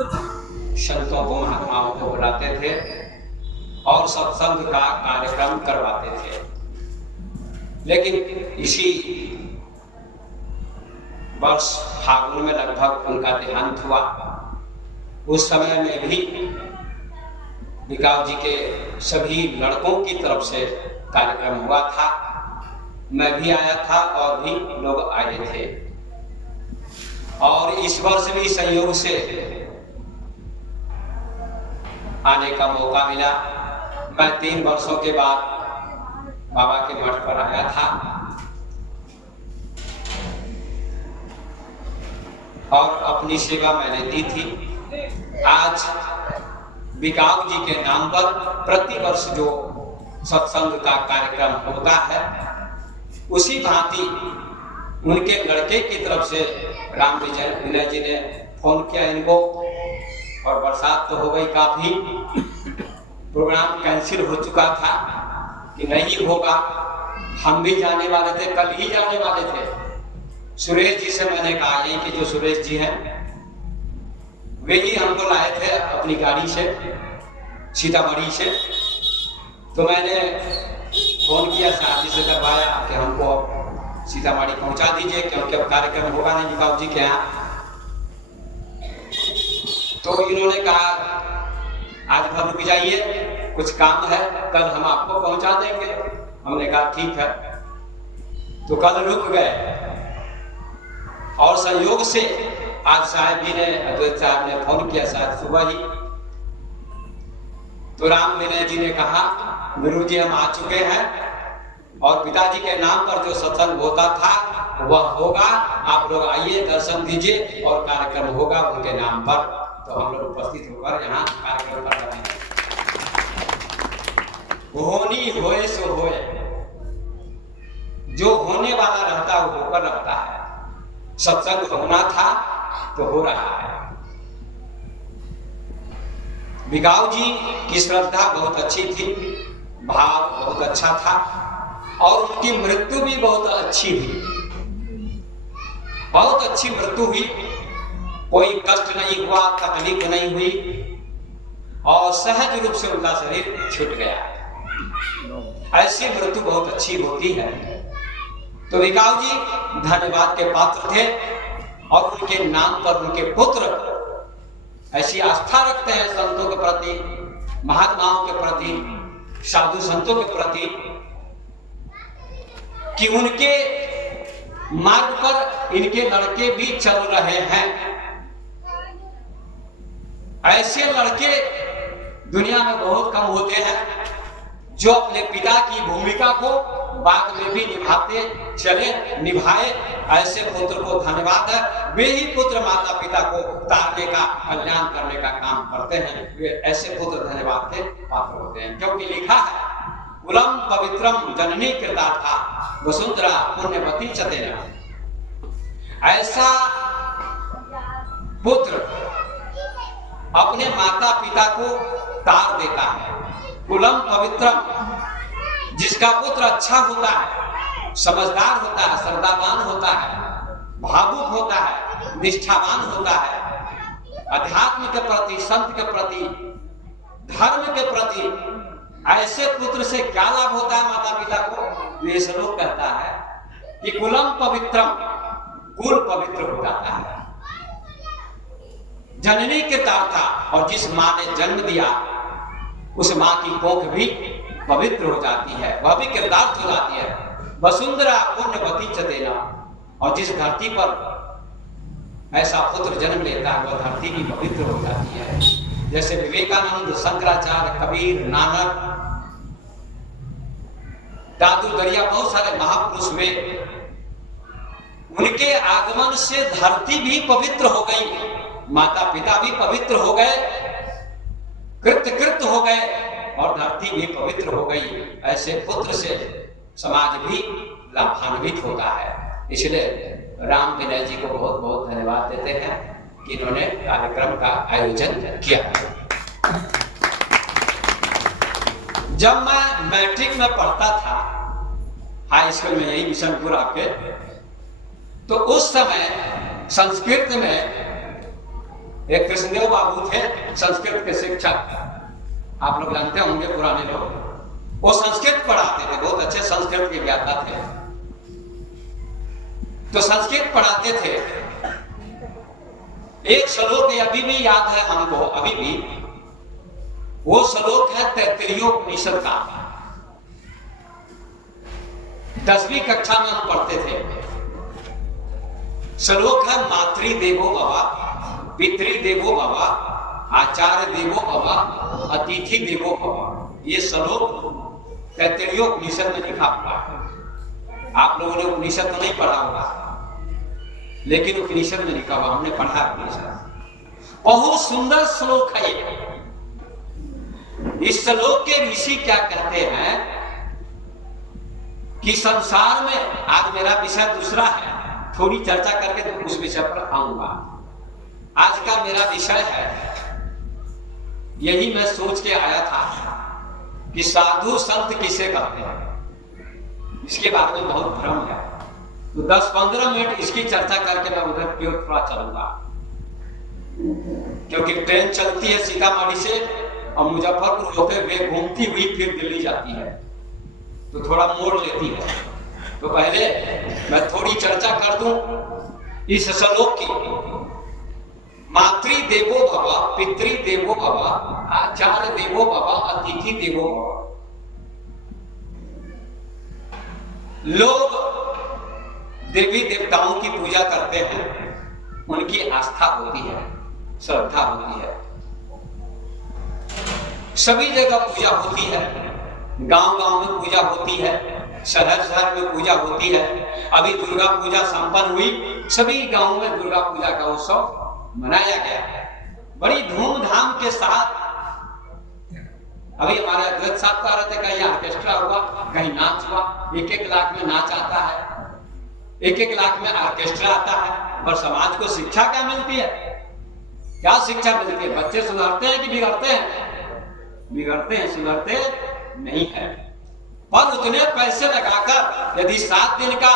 संतों को महात्माओं को बुलाते थे और सत्संग का कार्यक्रम करवाते थे। लेकिन इसी वर्ष फागुन में लगभग उनका देहांत हुआ। उस समय में भी बिकाऊ जी के सभी लड़कों की तरफ से कार्यक्रम हुआ था। मैं भी आया था और भी लोग आए थे। और इस वर्ष भी संयोग से आने का मौका मिला। मैं 3 वर्षों के बाद बाबा के मठ पर आया था और अपनी सेवा मैंने दी थी। आज बिकाऊ जी के नाम पर प्रतिवर्ष जो सत्संग का कार्यक्रम होता है, उसी भांति उनके लड़के की तरफ से राम विनय जी ने फोन किया इनको, और बरसात तो हो गई काफी, प्रोग्राम कैंसिल हो चुका था कि नहीं होगा। हम भी जाने वाले थे, कल ही जाने वाले थे। सुरेश जी से मैंने कहा यही कि जो सुरेश जी हैं वे ही हमको लाए थे अपनी गाड़ी से सीतामढ़ी से। तो मैंने फोन किया, साहब जी से करवाया कि हमको सीतामढ़ी पहुंचा दीजिए क्योंकि अब कार्यक्रम होगा नहीं बिकाऊ जी के यहाँ। तो इन्होंने कहा आज भर रुक जाइए, कुछ काम है, कल हम आपको पहुंचा देंगे। हमने कहा ठीक है। तो कल रुक गए और संयोग से आज साहब जी ने, अद्वैत साहब ने फोन किया शायद सुबह ही। तो राम विनय जी ने कहा गुरु जी हम आ चुके हैं और पिताजी के नाम पर जो सत्संग होता था वह होगा, आप लोग आइए दर्शन दीजिए और कार्यक्रम होगा उनके नाम पर। तो हम लोग उपस्थित होकर यहाँ कार्यक्रम कर रहे हैं। होनी होए सो होए, जो होने वाला रहता है वो होकर रहता है। सत्संग होना था तो हो रहा है। बिकाऊ जी की श्रद्धा बहुत अच्छी थी, भाव बहुत अच्छा था और उनकी मृत्यु भी बहुत अच्छी हुई, बहुत अच्छी मृत्यु हुई। कोई कष्ट नहीं हुआ, तकलीफ नहीं हुई और सहज रूप से उनका शरीर छूट गया। ऐसी मृत्यु बहुत अच्छी होती है। तो बिकाऊ जी धन्यवाद के पात्र थे और उनके नाम पर उनके पुत्र ऐसी आस्था रखते हैं संतों के प्रति, महात्माओं के प्रति, साधु संतों के प्रति, कि उनके मार्ग पर इनके लड़के भी चल रहे हैं। ऐसे लड़के दुनिया में बहुत कम होते हैं जो अपने पिता की भूमिका को बाद में भी निभाते चले, निभाए। ऐसे पुत्र को धन्यवाद है। वे ही पुत्र माता पिता को तारने का, कल्याण करने का काम करते हैं। वे ऐसे पुत्र धन्यवाद के पात्र होते हैं, क्योंकि लिखा है कुलम पवित्रम जननी कृतार्था वसुंधरा पुण्यवती चतेना। ऐसा पुत्र अपने माता पिता को तार देता है। कुलम पवित्रम, जिसका पुत्र अच्छा होता है, समझदार होता है, श्रद्धावान होता है, भावुक होता है, निष्ठावान होता है, अध्यात्म के प्रति, संत के प्रति, धर्म के प्रति, ऐसे पुत्र से क्या लाभ होता है माता पिता को? ये श्लोक कहता है कि कुलम पवित्रम, कुल पवित्र हो जाता है। जननी के तार्था, और जिस माँ ने जन्म दिया उस माँ की कोख भी पवित्र हो जाती है, वह भी कृतार्थ हो जाती है। वसुंधरा पुण्यवती चतेना, और जिस धरती पर ऐसा पुत्र जन्म लेता है वह धरती भी पवित्र हो जाती है। जैसे विवेकानंद, शंकराचार्य, कबीर, नानक, दादू दरिया, बहुत सारे महापुरुष हुए, उनके आगमन से धरती भी पवित्र हो गई, माता पिता भी पवित्र हो गए, कृत हो गए और धरती भी पवित्र हो गई। ऐसे पुत्र से समाज भी लाभान्वित होता है। इसलिए राम विनय जी को बहुत बहुत धन्यवाद देते हैं कि इन्होंने कार्यक्रम का आयोजन किया। जब मैं मैट्रिक में पढ़ता था, हाई स्कूल में, यही बिशनपुर आपके, तो उस समय संस्कृत में एक कृष्णदेव बाबू थे, संस्कृत के शिक्षक, आप लोग जानते होंगे, पुराने लोग। वो संस्कृत पढ़ाते थे, बहुत अच्छे संस्कृत के ज्ञाता थे। तो संस्कृत पढ़ाते थे। एक श्लोक अभी भी याद है हमको, अभी भी वो श्लोक है तैत्तिरीयोपनिषद का। 10वीं कक्षा में हम पढ़ते थे। श्लोक है मातृदेवो भव, पितृदेवो भव, आचार्य देवो भव, अतिथि देवो भव। ये श्लोक तैत्तिरीयोपनिषद में लिखा हुआ है। आप लोगों ने उपनिषद तो नहीं पढ़ा होगा, लेकिन उपनिषद में लिखा हुआ, हमने पढ़ा उपनिषद। बहुत सुंदर श्लोक है ये। इस श्लोक के ऋषि क्या कहते हैं कि संसार में, आज मेरा विषय दूसरा है, थोड़ी चर्चा करके तो उस विषय पर आऊंगा। आज का मेरा विषय है, यही मैं सोच के आया था कि साधु संत किसे कहते हैं। इसके बारे में बहुत भ्रम है, तो 10-15 मिनट इसकी चर्चा करके मैं उधर की ओर थोड़ा चलूंगा, क्योंकि ट्रेन चलती है सीतामढ़ी से और मुजफ्फरपुर होते हुए घूमती हुई फिर दिल्ली जाती है, तो थोड़ा मोड़ लेती है। तो पहले मैं थोड़ी चर्चा कर दूं इस श्लोक की। मातृदेवो भव, पितृदेवो भव, आचार्य देवो भव, अतिथि देवो भव। लोग देवी देवताओं की पूजा करते हैं, उनकी आस्था होती है, श्रद्धा होती है, सभी जगह पूजा होती है। गांव-गांव में पूजा होती है, शहर-शहर में पूजा होती है। अभी दुर्गा पूजा संपन्न हुई, सभी गांवों में दुर्गा पूजा का उत्सव मनाया गया है बड़ी धूमधाम के साथ। अभी हमारे अध्यक्ष साहब कह रहे थे कहीं ऑर्केस्ट्रा हुआ, कहीं नाच हुआ। 1-1 लाख में नाच आता है, 1-1 लाख में ऑर्केस्ट्रा आता है, पर समाज को शिक्षा क्या मिलती है? क्या शिक्षा मिलती है? बच्चे सुधरते हैं कि बिगड़ते हैं? बिगड़ते हैं, सुधरते नहीं है। पर उतने पैसे लगाकर यदि 7 दिन का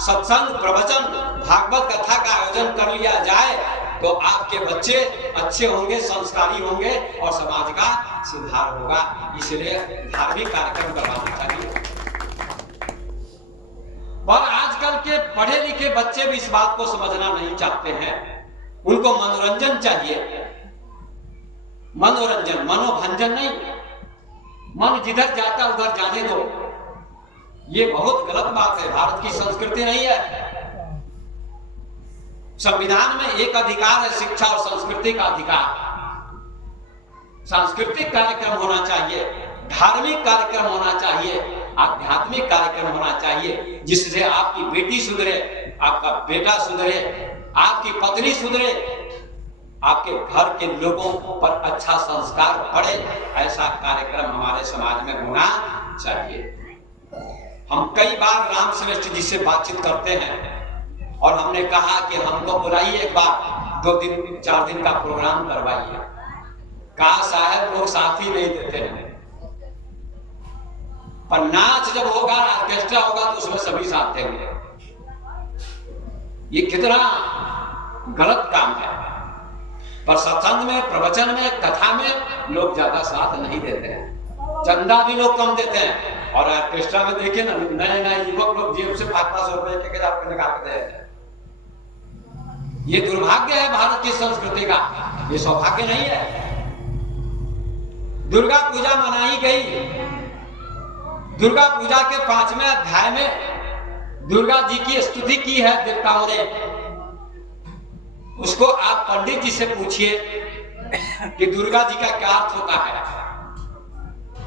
सत्संग, प्रवचन, भागवत कथा का आयोजन कर लिया जाए तो आपके बच्चे अच्छे होंगे, संस्कारी होंगे और समाज का सुधार होगा। इसलिए धार्मिक कार्यक्रम करवाना चाहिए। पर आजकल के पढ़े लिखे बच्चे भी इस बात को समझना नहीं चाहते हैं। उनको मनोरंजन चाहिए, मनोरंजन, मनोभंजन नहीं। मन जिधर जाता उधर जाने दो, ये बहुत गलत बात है। भारत की संस्कृति नहीं है। संविधान में एक अधिकार है, शिक्षा और संस्कृति का अधिकार। सांस्कृतिक कार्यक्रम होना चाहिए, धार्मिक कार्यक्रम होना चाहिए, आध्यात्मिक कार्यक्रम होना चाहिए, जिससे आपकी बेटी सुधरे, आपका बेटा सुधरे, आपकी पत्नी सुधरे, आपके घर के लोगों पर अच्छा संस्कार पड़े। ऐसा कार्यक्रम हमारे समाज में होना चाहिए। हम कई बार राम श्रेष्ठ जी से बातचीत करते हैं और हमने कहा कि हमको बुलाइए, एक बार 2 दिन 4 दिन का प्रोग्राम करवाइए। कहा साहब लोग साथ ही नहीं देते हैं। पर नाच जब होगा, ऑर्केस्ट्रा होगा तो उसमें सभी साथ देंगे। ये कितना गलत काम है। पर सत्संग में, प्रवचन में, कथा में लोग ज्यादा साथ नहीं देते हैं। चंदा भी लोग कम देते हैं। और ऑर्केस्ट्रा में देखिए ना, नए युवक लोग जेब से 500 रुपए के निकाल के दे देते हैं। ये दुर्भाग्य है भारत की संस्कृति का, ये सौभाग्य नहीं है। दुर्गा पूजा मनाई गई। दुर्गा पूजा के 5वें अध्याय में दुर्गा जी की स्तुति की है देवताओं ने। उसको आप पंडित जी से पूछिए कि दुर्गा जी का क्या अर्थ होता है,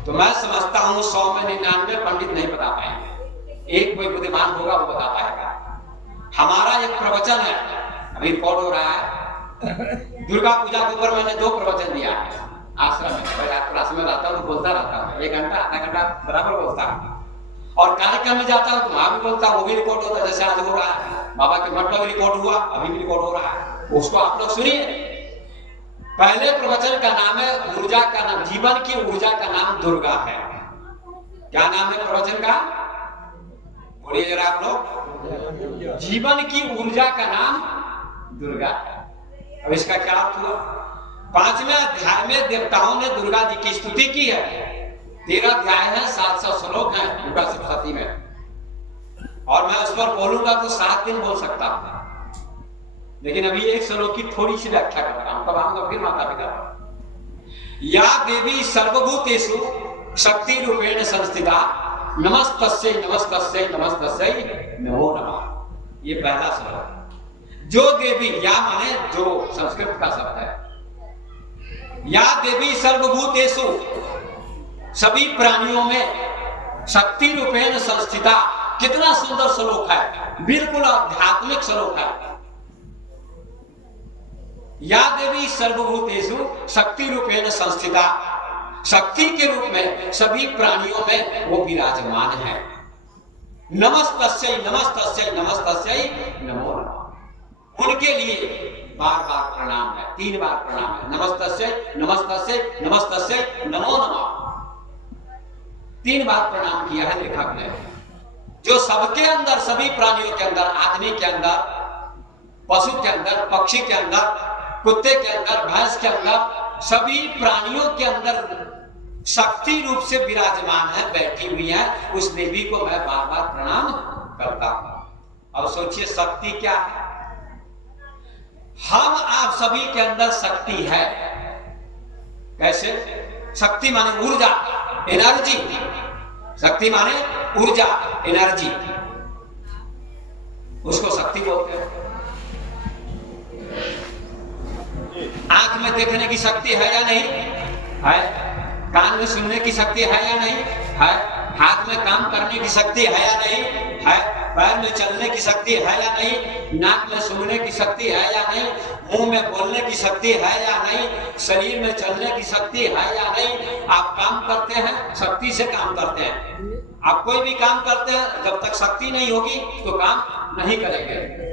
तो मैं समझता हूं 100 में 99 पंडित नहीं बता पाएंगे। एक कोई बुद्धिमान होगा वो बता पाएगा। हमारा एक प्रवचन है, अभी रिकॉर्ड हो रहा है। दुर्गा पूजा के ऊपर मैंने 2 प्रवचन दिया है आश्रम में। क्लास में रहता हूँ, बोलता रहता हूँ, 1 घंटा आधा घंटा बराबर बोलता हूँ। और कार्यक्रम में जाता हूँ तो वहां भी बोलता हूँ, वो भी रिकॉर्ड होता है। जैसे आज हो रहा है, बाबा के मठ में भी रिकॉर्ड हुआ, अभी भी रिकॉर्ड हो रहा है, उसको आप लोग सुनिए। पहले प्रवचन का नाम है ऊर्जा का नाम, जीवन की ऊर्जा का नाम दुर्गा है। क्या नाम है प्रवचन का? बोलिए जरा आप लोग। जीवन की ऊर्जा का नाम दुर्गा है। अब इसका क्या अर्थ हुआ? 5वें अध्याय में देवताओं ने दुर्गा जी की स्तुति की है। 13 अध्याय है, 700 श्लोक है दुर्गा सप्तशती में, और मैं उस पर बोलूंगा तो 7 दिन बोल सकता हूं, लेकिन अभी एक श्लोक की थोड़ी सी व्याख्या कर रहा हूं, तब आऊंगा फिर माता पिता पर। या देवी सर्वभूतेषु शक्ति रूपेण संस्थिता नमस्तस्यै नमस्तस्यै नमस्तस्यै नमो नमः। ये पहला श्लोक। जो देवी, या माने जो, संस्कृत का शब्द है। या देवी सर्वभूतेषु, सभी प्राणियों में, शक्ति रूपेण संस्थिता। कितना सुंदर श्लोक है, बिल्कुल आध्यात्मिक श्लोक है। या देवी सर्वभूतेषु शक्ति रूपेण संस्थिता, शक्ति के रूप में सभी प्राणियों में वो विराजमान है। नमस्तस्यै नमस्तस्यै नमस्तस्यै नमो नमः। उनके लिए बार बार प्रणाम है, 3 बार प्रणाम है। नमस्तस्यै नमस्तस्यै नमस्तस्यै नमो नमः, 3 बार प्रणाम किया है लेखक ने। जो सबके अंदर, सभी प्राणियों के अंदर, आदमी के अंदर, पशु के अंदर, पक्षी के अंदर, कुत्ते के अंदर, भैंस के अंदर, सभी प्राणियों के अंदर शक्ति रूप से विराजमान है, बैठी हुई है। उस देवी को मैं बार बार प्रणाम करता हूं। अब सोचिए शक्ति क्या है? हम आप सभी के अंदर शक्ति है। कैसे? शक्ति माने ऊर्जा, एनर्जी। शक्ति माने ऊर्जा, एनर्जी, उसको शक्ति बोलते हैं। आंख में देखने की शक्ति है या नहीं है? कान में सुनने की शक्ति है या नहीं है? हाथ में काम करने की शक्ति है या नहीं है? पैर में चलने की शक्ति है या नहीं? नाक में सूंघने की शक्ति है या नहीं? मुंह में बोलने की शक्ति है या नहीं? शरीर में चलने की शक्ति है या नहीं? आप काम करते हैं, शक्ति से काम करते हैं। आप कोई भी काम करते हैं, जब तक शक्ति नहीं होगी तो काम नहीं करेंगे।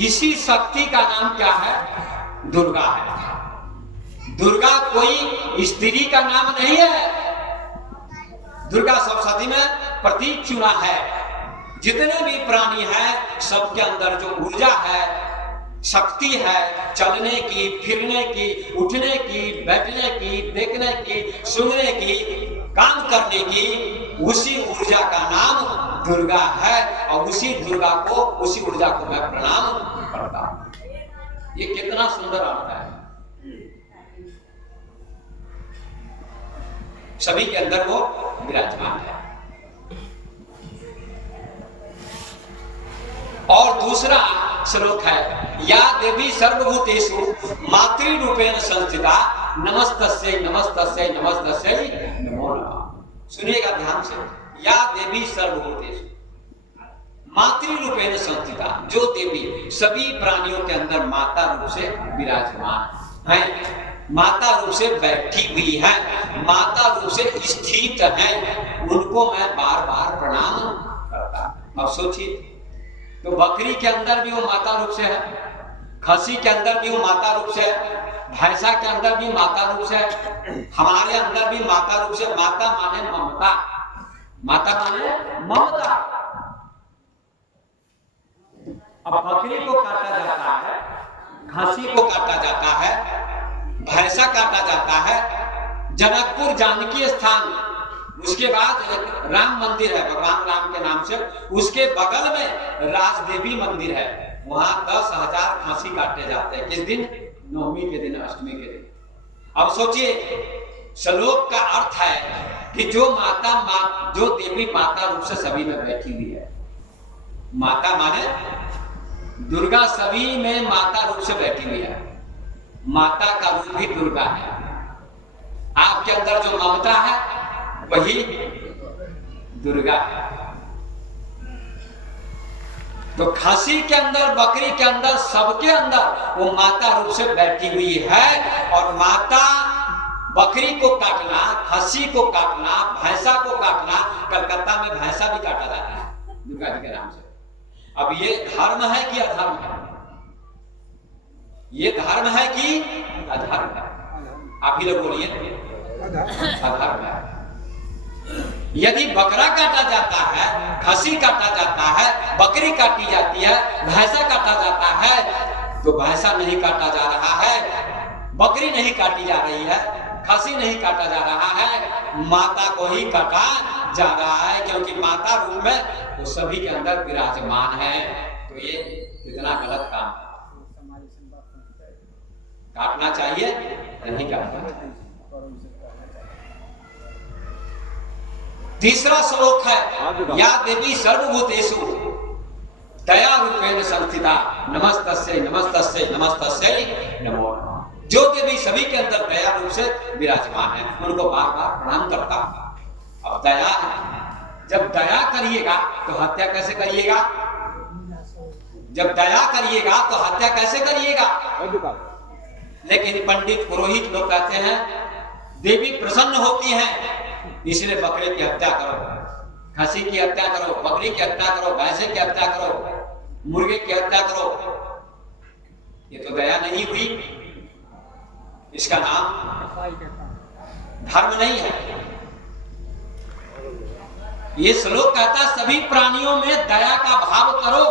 इसी शक्ति का नाम क्या है? दुर्गा है। दुर्गा कोई स्त्री का नाम नहीं है। दुर्गा सप्तशती में प्रतीक चुना है। जितने भी प्राणी हैं, सबके अंदर जो ऊर्जा है, शक्ति है, चलने की, फिरने की, उठने की, बैठने की, देखने की, सुनने की, काम करने की, उसी ऊर्जा का नाम दुर्गा है। और उसी दुर्गा को, उसी ऊर्जा को मैं प्रणाम करता हूं। ये कितना सुंदर अर्थ है। सभी के अंदर वो विराजमान है। और दूसरा श्लोक है, या देवी सर्वभूतेषु मातृ रूपेण संस्थिता नमस्तस्यै नमस्तस्यै नमस्तस्यै नमो नमः। सुनिएगा ध्यान से। या देवी सर्वभूतेषु मातृ रूपेण संस्थिता, जो देवी सभी प्राणियों के अंदर माता रूप से विराजमान है, माता रूप से बैठी हुई है, माता रूप से स्थित है, उनको मैं बार बार प्रणाम करता। अब सोचिए, तो बकरी के अंदर भी वो माता रूप से है, खसी के अंदर भी वो माता रूप से है, भैंसा के अंदर भी माता रूप से है, हमारे अंदर भी माता रूप से। माता माने ममता, माता माने ममता। अब बकरी को काटा जाता है, खसी को काटा जाता है, भैंसा काटा जाता है। जनकपुर जानकी स्थान, उसके बाद एक राम मंदिर है भगवान राम के नाम से, उसके बगल में राजदेवी मंदिर है। वहां 10,000 खसी काटे जाते हैं। किस दिन? नवमी के दिन, अष्टमी के दिन। अब सोचिए, श्लोक का अर्थ है कि जो जो देवी माता रूप से सभी में बैठी हुई है। माता माने दुर्गा सभी में माता रूप से बैठी हुई है। माता का रूप भी दुर्गा है। आपके अंदर जो ममता है वही दुर्गा है। तो खसी के अंदर, बकरी के अंदर, सबके अंदर वो माता रूप से बैठी हुई है। और माता बकरी को काटना, खसी को काटना, भैंसा को काटना, कलकत्ता में भैंसा भी काटा जाता है दुर्गा जी के नाम से। अब ये धर्म है कि अधर्म है? ये धर्म है कि अधर्म है? आप ही लोग बोलिए। अधर्म है। यदि बकरा काटा जाता है, खसी काटा जाता है, बकरी काटी जाती है, भैंसा काटा जाता है, तो भैंसा नहीं काटा जा रहा है, बकरी नहीं काटी जा रही है, खसी नहीं काटा जा रहा है, माता को ही काटा जा रहा है, क्योंकि माता रूप में वो सभी के अंदर विराजमान है। तो ये कितना गलत काम है। काटना चाहिए, नहीं काटना चाहिए। तीसरा श्लोक है, या देवी सर्वभूतेषु दया रूपेण संस्थिता नमस्तस्यै नमस्तस्यै नमस्तस्यै नमो नमः। जो देवी सभी के अंदर दया रूप से विराजमान है, उनको बार बार प्रणाम करता हूं। अब दया है, जब दया करिएगा तो हत्या कैसे करिएगा? जब दया करिएगा तो हत्या कैसे करिएगा? लेकिन पंडित पुरोहित लोग कहते हैं देवी प्रसन्न होती हैं, इसलिए बकरे की हत्या करो, खसी की हत्या करो, बकरी की हत्या करो, भैंसे की हत्या करो, मुर्गे की हत्या करो। ये तो दया नहीं हुई, इसका नाम धर्म नहीं है। ये श्लोक कहता है सभी प्राणियों में दया का भाव करो,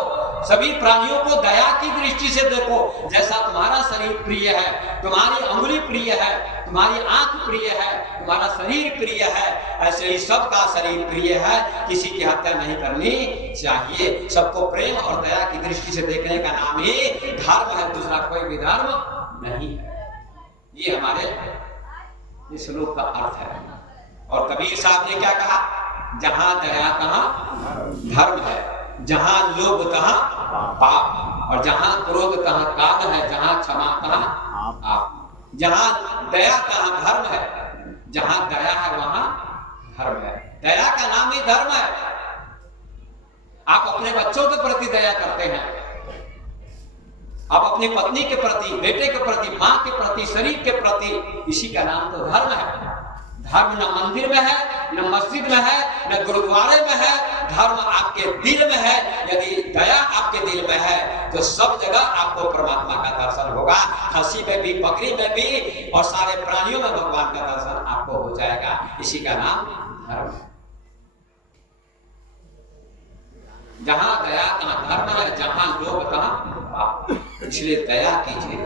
सभी प्राणियों को दया की दृष्टि से देखो। जैसा तुम्हारा शरीर प्रिय है, तुम्हारी अंगुली प्रिय है, तुम्हारी आंख प्रिय है, तुम्हारा शरीर प्रिय है, ऐसे ही सबका शरीर प्रिय है। किसी की हत्या नहीं करनी चाहिए। सबको प्रेम और दया की दृष्टि से देखने का नाम ही धर्म है, दूसरा कोई भी धर्म नहीं है। ये हमारे इस श्लोक का अर्थ है। और कबीर साहब ने क्या कहा? जहां दया तहां धर्म है, जहां लोभ तहां पाप, और जहां क्रोध तहां काल है, जहां क्षमा तहां आप। जहां दया तहां धर्म है, जहां दया है वहां धर्म है। दया का नाम ही धर्म है। आप अपने बच्चों के प्रति दया करते हैं, आप अपनी पत्नी के प्रति, बेटे के प्रति, मां के प्रति, शरीर के प्रति, इसी का नाम तो धर्म है। धर्म न मंदिर में है, न मस्जिद में है, न गुरुद्वारे में है, धर्म आपके दिल में है। यदि दया आपके दिल में है तो सब जगह आपको परमात्मा का दर्शन होगा। खसी में भी, बकरी में भी, और सारे प्राणियों में भगवान का दर्शन आपको हो जाएगा। इसी का नाम धर्म है। जहां दया तहां धर्म है, जहां लोभ तहां पाप। इसलिए दया कीजिए।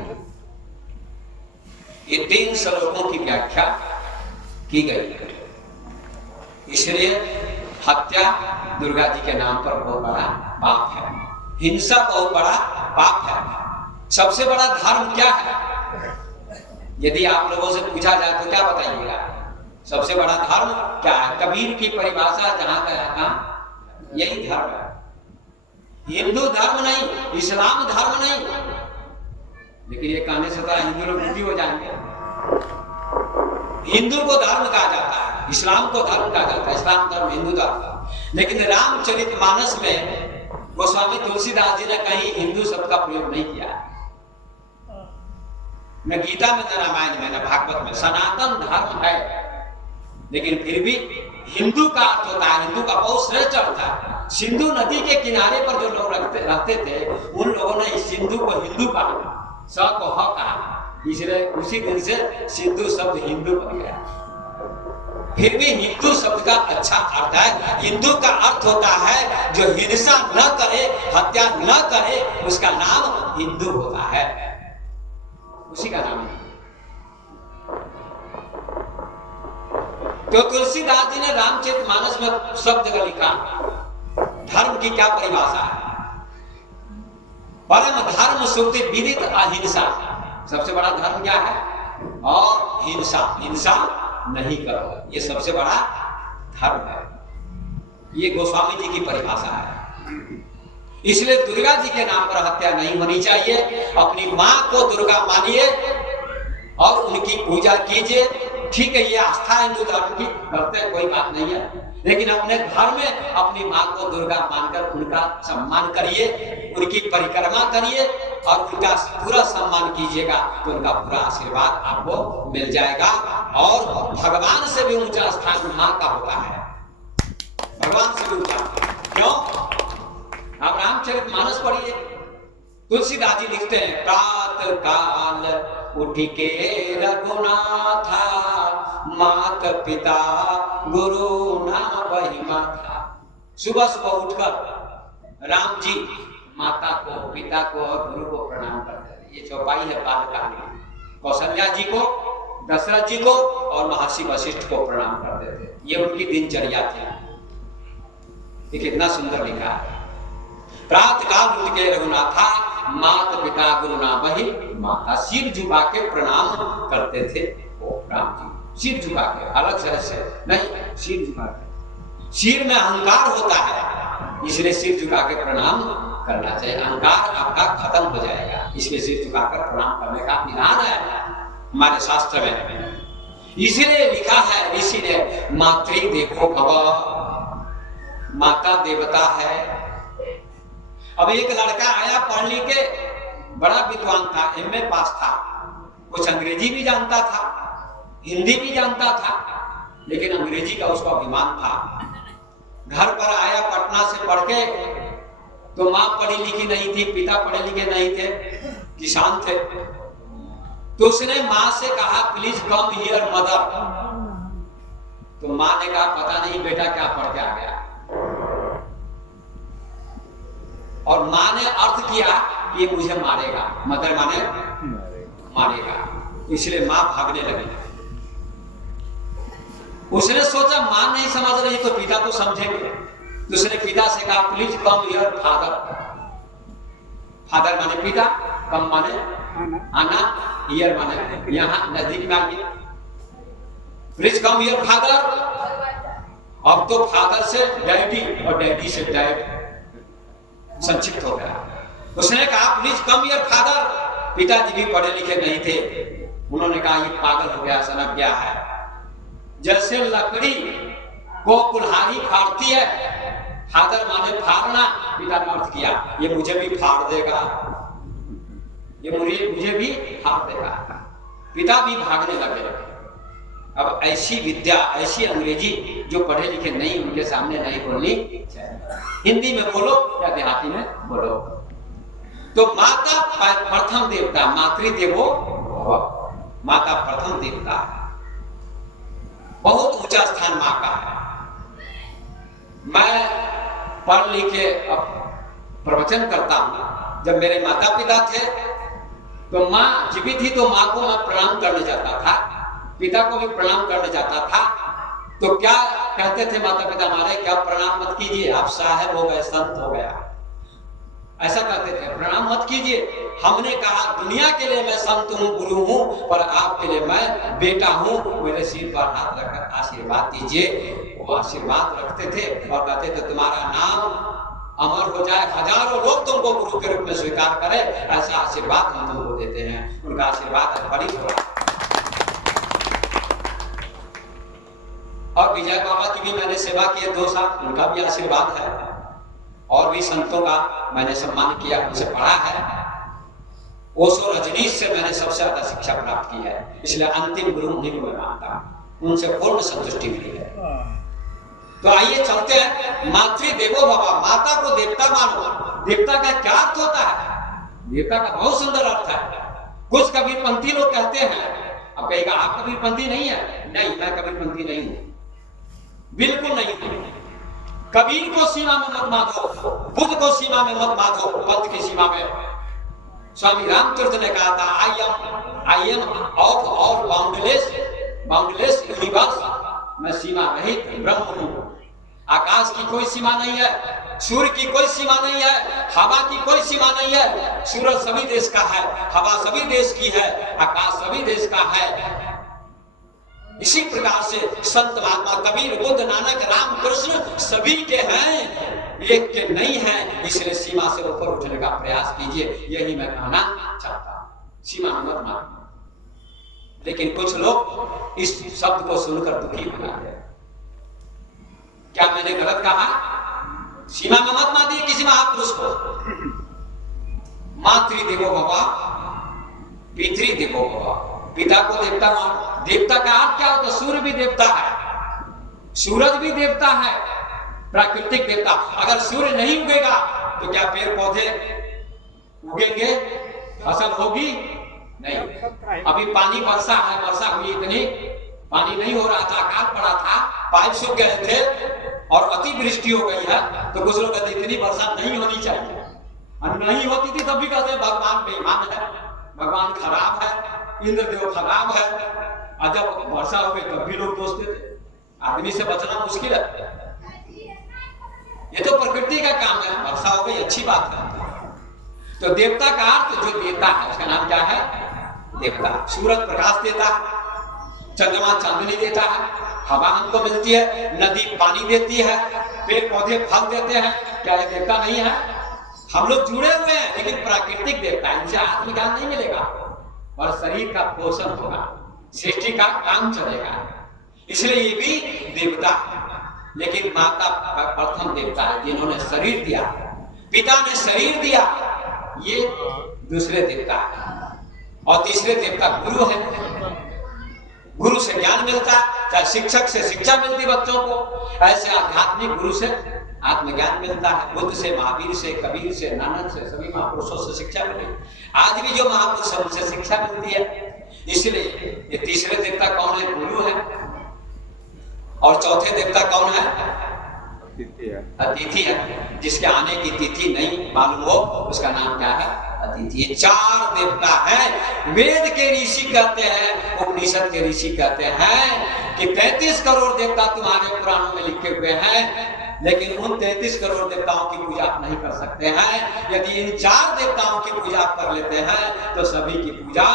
ये 3 श्लोकों की व्याख्या की गई। इसलिए हत्या दुर्गा जी के नाम पर बहुत बड़ा पाप है, हिंसा बहुत बड़ा पाप है। सबसे बड़ा धर्म क्या है? यदि आप लोगों से पूछा जाए तो क्या बताइएगा? सबसे बड़ा धर्म क्या है? कबीर की परिभाषा जहां गया था, यही धर्म है। हिंदू धर्म नहीं, इस्लाम धर्म नहीं। लेकिन ये कहने से तो हिंदू लोग दुखी हो जाएंगे। हिंदू को धर्म कहा जाता है, इस्लाम को धर्म कहा जाता है, इस्लाम धर्म, हिंदू धर्म। लेकिन रामचरितमानस में गोस्वामी तुलसीदास जी ने कहीं हिंदू शब्द का प्रयोग नहीं किया। न गीता में, न रामायण में, न भागवत में। सनातन धर्म है, लेकिन फिर भी हिंदू का अर्थ होता है, हिंदू का बहुत श्रेष्ठ अर्थ है। सिंधु नदी के किनारे पर जो लोग रहते थे, उन लोगों ने इस सिंधु को हिंदू कहा, स को ह कहा, इसलिए उसी दिन से सिंधु शब्द हिंदू बन गया। फिर भी हिंदू शब्द का अच्छा अर्थ है। हिंदू का अर्थ होता है जो हिंसा न करे, हत्या न करे, उसका नाम हिंदू होता है, उसी का नाम है। तो तुलसीदास जी ने रामचरितमानस में सब जगह लिखा धर्म की क्या परिभाषा है। परम धर्म सुक्ति विदित अहिंसा। सबसे बड़ा धर्म क्या है? और हिंसा, हिंसा नहीं करो, ये सबसे बड़ा धर्म है। ये गोस्वामी जी की परिभाषा है। इसलिए दुर्गा जी के नाम पर हत्या नहीं होनी चाहिए। अपनी मां को दुर्गा मानिए और उनकी पूजा कीजिए। ठीक है, ये आस्था हिंदू धर्म की, करते हैं, कोई बात नहीं है। लेकिन अपने घर में अपनी मां को दुर्गा मानकर उनका सम्मान करिए, उनकी परिक्रमा करिए और उनका पूरा सम्मान कीजिएगा, तो उनका पूरा आशीर्वाद आपको मिल जाएगा। और भगवान से भी ऊंचा स्थान मां का होता है, भगवान से भी ऊंचा। क्यों? आप रामचरितमानस पढ़िए, तुलसीदास जी लिखते हैं, प्रातः काल उठ के रघुनाथा मात पिता गुरु ना वही माता। सुबह सुबह उठकर राम जी माता को, पिता को और गुरु को प्रणाम करते थे। ये चौपाई है बाल कहानी। कौशल्या जी को, दशरथ जी को और महर्षि वशिष्ठ को प्रणाम करते थे। ये उनकी दिनचर्या थी। ये कितना सुंदर लिखा है। प्रातः काल उठ के रघुनाथा माता पिता गुरु ना वही माता। सिर झुका के प्रणाम करते थे वो राम जी। सिर झुका के, अलग से ऐसे नहीं, सिर झुका के। सिर में अहंकार होता है, इसलिए सिर झुका के प्रणाम करना चाहिए। अहंकार आपका खत्म हो जाएगा, इसलिए सिर झुकाकर प्रणाम करने का विधान है हमारे शास्त्र में। इसलिए लिखा है ऋषि ने, मातृ देखो भव, माता देवता है। अब एक लड़का आया पढ़ लिख के, बड़ा विद्वान था, एमए पास था, कुछ अंग्रेजी भी जानता था, हिंदी भी जानता था, लेकिन अंग्रेजी का उसका अभिमान था। घर पर आया पटना से पढ़ के, तो माँ पढ़ी लिखी नहीं थी, पिता पढ़े लिखे नहीं थे, किसान थे। तो उसने माँ से कहा प्लीज कम हियर मदर। तो माँ ने कहा पता नहीं बेटा क्या पढ़ के आ गया। और माँ ने अर्थ किया ये मुझे मारेगा, मदर माने मारेगा, इसलिए माँ भागने लगी। उसने सोचा माँ नहीं समझ रही तो पिता तो समझेंगे। तो उसने पिता से कहा please come here father. Father माने पिता, कम माने आना, हियर माने यहाँ नजदीक में आइए। Please come here father. अब तो फादर से डैडी और डैडी से डैड संक्षिप्त हो गया। उसने कहा प्लीज कम हियर फादर। पिताजी भी पढ़े लिखे नहीं थे, उन्होंने कहा ये पागल हो गया, सनक गया है। जैसे लकड़ी को कुल्हाड़ी फाड़ती है, फादर माने फाड़ना, पिता ने अर्थ किया ये मुझे भी फाड़ देगा, ये मुझे भी फाड़ देगा। पिता भी भागने लगे। अब ऐसी विद्या, ऐसी अंग्रेजी जो पढ़े लिखे नहीं, उनके सामने नहीं बोलनी चाहिए। हिंदी में बोलो या देहाती में बोलो। तो माता प्रथम देवता, मातृदेवो भव, माता प्रथम देवता है। बहुत ऊंचा स्थान माँ का है। मैं पढ़ लिख के अब प्रवचन करता हूं। जब मेरे माता पिता थे तो माँ जीवित थी, तो माँ को मैं प्रणाम करने जाता था, पिता को भी प्रणाम करने जाता था। तो क्या कहते थे माता पिता हमारे, क्या प्रणाम मत कीजिए, आप साहब हो गए, संत हो गया, ऐसा कहते थे, प्रणाम मत कीजिए। हमने कहा दुनिया के लिए मैं संत हूँ, गुरु हूँ, पर आपके लिए मैं बेटा हूँ, मेरे सिर पर हाथ रखकर आशीर्वाद दीजिए। वो आशीर्वाद रखते थे और कहते थे तुम्हारा नाम अमर हो जाए, हजारों लोग तुमको गुरु के रूप में स्वीकार करें, ऐसा आशीर्वाद हम तुमको देते हैं। उनका आशीर्वाद बड़ी हो रहा। और विजय बाबा की भी मैंने सेवा की है 2 साल, उनका भी आशीर्वाद है। और भी संतों का मैंने सम्मान किया, उनसे पढ़ा है। ओशो रजनीश से मैंने सबसे ज्यादा शिक्षा प्राप्त की है, इसलिए अंतिम गुरु उन्हीं को मैं मानता हूं, उनसे पूर्ण संतुष्टि मिली है। तो आइए चलते हैं। मातृदेवो भव, माता को देवता मानो। देवता का क्या अर्थ होता है? देवता का बहुत सुंदर अर्थ है। कुछ कबीरपंथी लोग कहते हैं, अब कहेगा आप कबीरपंथी नहीं है। नहीं, मैं कबीरपंथी नहीं हूं, बिल्कुल नहीं हूं। कबीर को सीमा में मत बांधो, बुद्ध को सीमा में मत बांधो, पंथ की सीमा में। स्वामी रामतीर्थ ने कहा था I am of all boundless universe, मैं सीमा रहित ब्रह्म हूं। आकाश की कोई सीमा नहीं है, सूर्य की कोई सीमा नहीं है, हवा की कोई सीमा नहीं है। सूरज सभी देश का है, हवा सभी देश की है, आकाश सभी देश का है। इसी प्रकार से संत महात्मा कबीर, बुद्ध, नानक, राम, कृष्ण सभी के हैं, एक के नहीं है। इसलिए सीमा से ऊपर उठने का प्रयास कीजिए, यही मैं कहना चाहता हूं। सीमा मत मानिए। लेकिन कुछ लोग इस शब्द को सुनकर दुखी हो जाते हैं। क्या मैंने गलत कहा? सीमा में मत मानिए किसी महापुरुष को। मातृदेवो भव, पितृदेवो भव, पिता को देवता मानो। देवता का अर्थ क्या होता है? सूर्य भी देवता है, सूरज भी देवता है, प्राकृतिक देवता। अगर सूर्य नहीं उगेगा तो क्या पेड़ पौधे उगेंगे, फसल होगी? नहीं। अभी पानी वर्षा है, वर्षा हुई इतनी, पानी नहीं हो रहा था, अकाल पड़ा था, पाइप सूख गए थे और अति वृष्टि हो गई है, तो कुछ लोग कहते इतनी वर्षा नहीं होनी चाहिए, और नहीं होती थी तब भी कहते भगवान बेईमान है, भगवान खराब है, इंद्रदेव खराब है। और जब वर्षा हो गई तब भी लोग दोष देते। आदमी से बचना मुश्किल है, ये तो प्रकृति का काम है। वर्षा हो गई अच्छी बात है। तो देवता का अर्थ जो देता है उसका नाम क्या है? देवता। सूरज प्रकाश देता है, चंद्रमा चांदनी देता है, हवा हमको मिलती है, नदी पानी देती है, पेड़ पौधे फल देते हैं। क्या ये देवता नहीं है? हम लोग जुड़े हुए हैं, लेकिन प्राकृतिक देवता है, इनसे आत्मज्ञान नहीं मिलेगा और शरीर का पोषण होगा, सृष्टि का काम चलेगा, इसलिए ये भी देवता है। लेकिन माता प्रथम देवता है, जिन्होंने शरीर दिया, पिता ने शरीर दिया, ये दूसरे देवता है। और तीसरे देवता गुरु है। गुरु से ज्ञान मिलता है, चाहे शिक्षक से शिक्षा मिलती बच्चों को, ऐसे आध्यात्मिक गुरु से आत्मज्ञान मिलता है। बुद्ध से, महावीर से, कबीर से, नानक से, सभी महापुरुषों से शिक्षा मिली। आज भी जो महापुरुष है उनसे शिक्षा मिलती है। इसलिए ये तीसरे देवता कौन है? गुरु है। और चौथे देवता कौन है? अतिथि है। जिसके आने की तिथि नहीं मालूम हो उसका नाम क्या है? अतिथि। ये चार देवता हैं। वेद के ऋषि कहते हैं, उपनिषद के ऋषि कहते हैं कि 33 करोड़ देवता तुम्हारे पुराणों में लिखे हुए हैं, लेकिन उन 33 करोड़ देवताओं की पूजा आप नहीं कर सकते हैं। यदि इन चार देवताओं की पूजा आप कर लेते हैं तो सभी की पूजा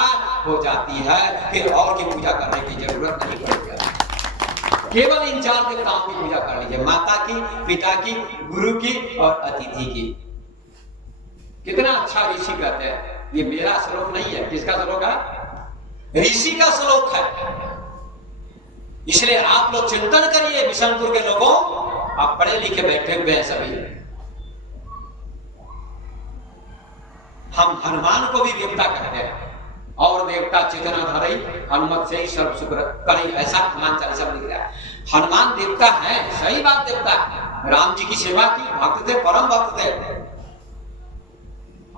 हो जाती है, फिर और की पूजा करने की जरूरत नहीं पड़ेगी। केवल इन चार देवताओं की पूजा कर लीजिए, माता की, पिता की, गुरु की और अतिथि की। कितना अच्छा ऋषि कहते हैं। ये मेरा श्लोक नहीं है, किसका श्लोक है? ऋषि का श्लोक है। इसलिए आप लोग चिंतन करिए, बिशनपुर के लोगों, आप पढ़े लिखे बैठे हुए हैं सभी। हम हनुमान को भी देवता कहते हैं, और देवता चेतना धरई हनुमत से ही सर्व सुख करे, ऐसा हनुमान चालीसा में लिख रहा है। हनुमान देवता है, सही बात, देवता है। राम जी की सेवा की, भक्त थे, परम भक्त थे।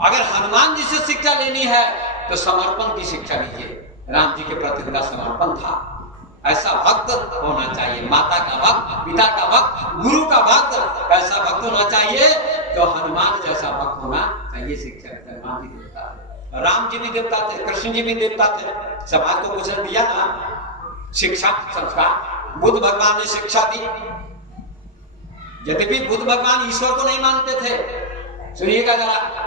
अगर हनुमान जी से शिक्षा लेनी है तो समर्पण की शिक्षा लीजिए। राम जी के प्रति उनका समर्पण था, ऐसा भक्त होना चाहिए। माता का भक्त, पिता का भक्त, गुरु का भक्त, ऐसा भक्त होना चाहिए। तो हनुमान जैसा भक्त होना चाहिए। शिक्षा हनुमान जी देवता थे, राम जी भी देवता थे, कृष्ण जी भी देवता थे। समाज को कुछ दिया ना, शिक्षा संस्कार। बुद्ध भगवान ने शिक्षा दी। यद्यपि बुद्ध भगवान ईश्वर को नहीं मानते थे, सुनिएगा जरा,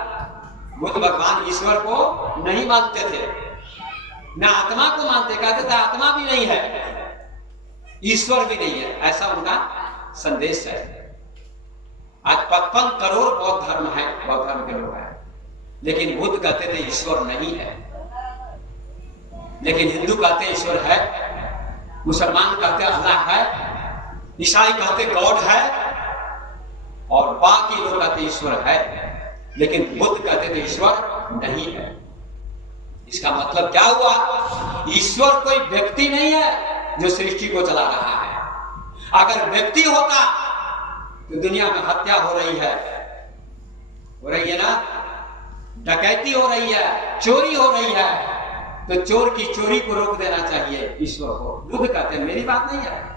बुद्ध भगवान ईश्वर को नहीं मानते थे, न आत्मा को मानते, कहते थे आत्मा भी नहीं है, ईश्वर भी नहीं है, ऐसा उनका संदेश है। आज 55 करोड़ बौद्ध धर्म है, बौद्ध धर्म के लोग हैं, लेकिन बुद्ध कहते थे ईश्वर नहीं है। लेकिन हिंदू कहते ईश्वर है, मुसलमान कहते अल्लाह है, ईसाई कहते गॉड है, और बाकी लोग कहते ईश्वर है। लेकिन बुद्ध कहते थे ईश्वर नहीं है। इसका मतलब क्या हुआ? ईश्वर कोई व्यक्ति नहीं है जो सृष्टि को चला रहा है। अगर व्यक्ति होता तो दुनिया में हत्या हो रही है ना, डकैती हो रही है, चोरी हो रही है, तो चोर की चोरी को रोक देना चाहिए ईश्वर को। बुद्ध कहते हैं मेरी बात नहीं है।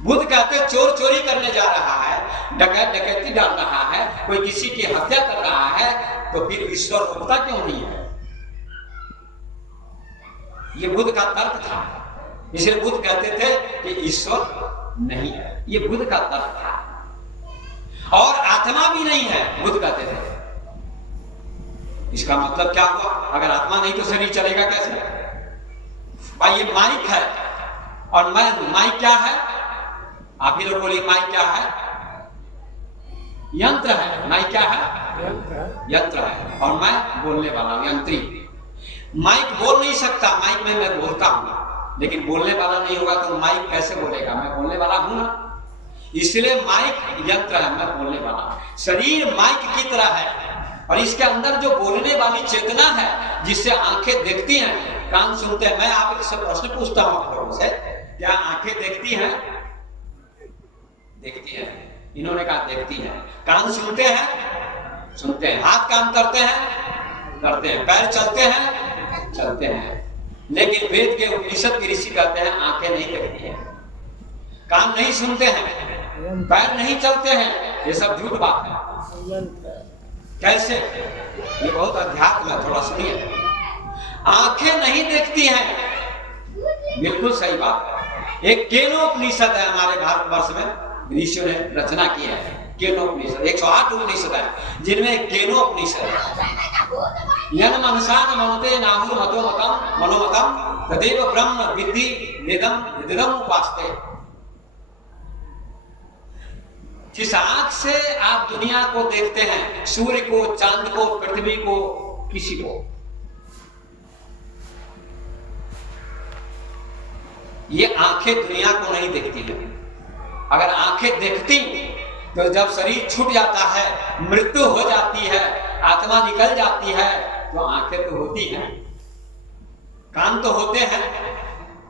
बुद्ध कहते चोर चोरी करने जा रहा है, डकैत डकैती डाल रहा है, कोई किसी की हत्या कर रहा है, तो फिर ईश्वर रोकता क्यों नहीं है? ये बुद्ध का तर्क था। इसलिए बुद्ध कहते थे कि ईश्वर नहीं है, ये बुद्ध का तर्क था। और आत्मा भी नहीं है, बुद्ध कहते थे। इसका मतलब क्या हुआ? अगर आत्मा नहीं तो शरीर चलेगा कैसे? भाई ये माइक है, और माइक क्या है? आप ही लोग बोलिए माइक क्या है? यंत्र है। माइक क्या है? यंत्र है। और मैं बोलने वाला हूं, यंत्री। माइक बोल नहीं सकता, माइक में मैं बोलता हूं, लेकिन बोलने वाला नहीं होगा तो माइक कैसे बोलेगा? मैं बोलने वाला हूं ना, इसलिए माइक यंत्र है, मैं बोलने वाला। शरीर माइक की तरह है, और इसके अंदर जो बोलने वाली चेतना है, जिससे आंखें देखती हैं, कान सुनते हैं। मैं आपसे प्रश्न पूछता हूं आप लोगों से, क्या आंखें देखती हैं? देखती हैं। इन्होंने कहा देखती हैं। कान सुनते हैं? सुनते हैं। हाथ काम करते हैं? करते हैं। पैर चलते हैं? चलते हैं। लेकिन वेद के उपनिषद के ऋषि कहते हैं आंखें नहीं देखती हैं, कान नहीं सुनते हैं, पैर नहीं चलते हैं, ये सब झूठ बात है। कैसे? ये बहुत अध्यात्म है, थोड़ा सुनिए। आंखें नहीं देखती हैं, बिल्कुल सही बात है। एक केनोपनिषद है हमारे भारतवर्ष में, ऋषियों ने रचना की है केनोपनिषद। 108 उपनिषद है जिनमें केनोपनिषद है। यन मनसा न मनते नाहु मतो मतम मनोमतम तदेव ब्रह्म विद्धि निदम निदम उपासते। जिस आंख से आप दुनिया को देखते हैं, सूर्य को, चांद को, पृथ्वी को, किसी को, ये आंखें दुनिया को नहीं देखती हैं। अगर आंखें देखती तो जब शरीर छूट जाता है, मृत्यु हो जाती है, आत्मा निकल जाती है, तो आंखें तो होती हैं, कान तो होते हैं,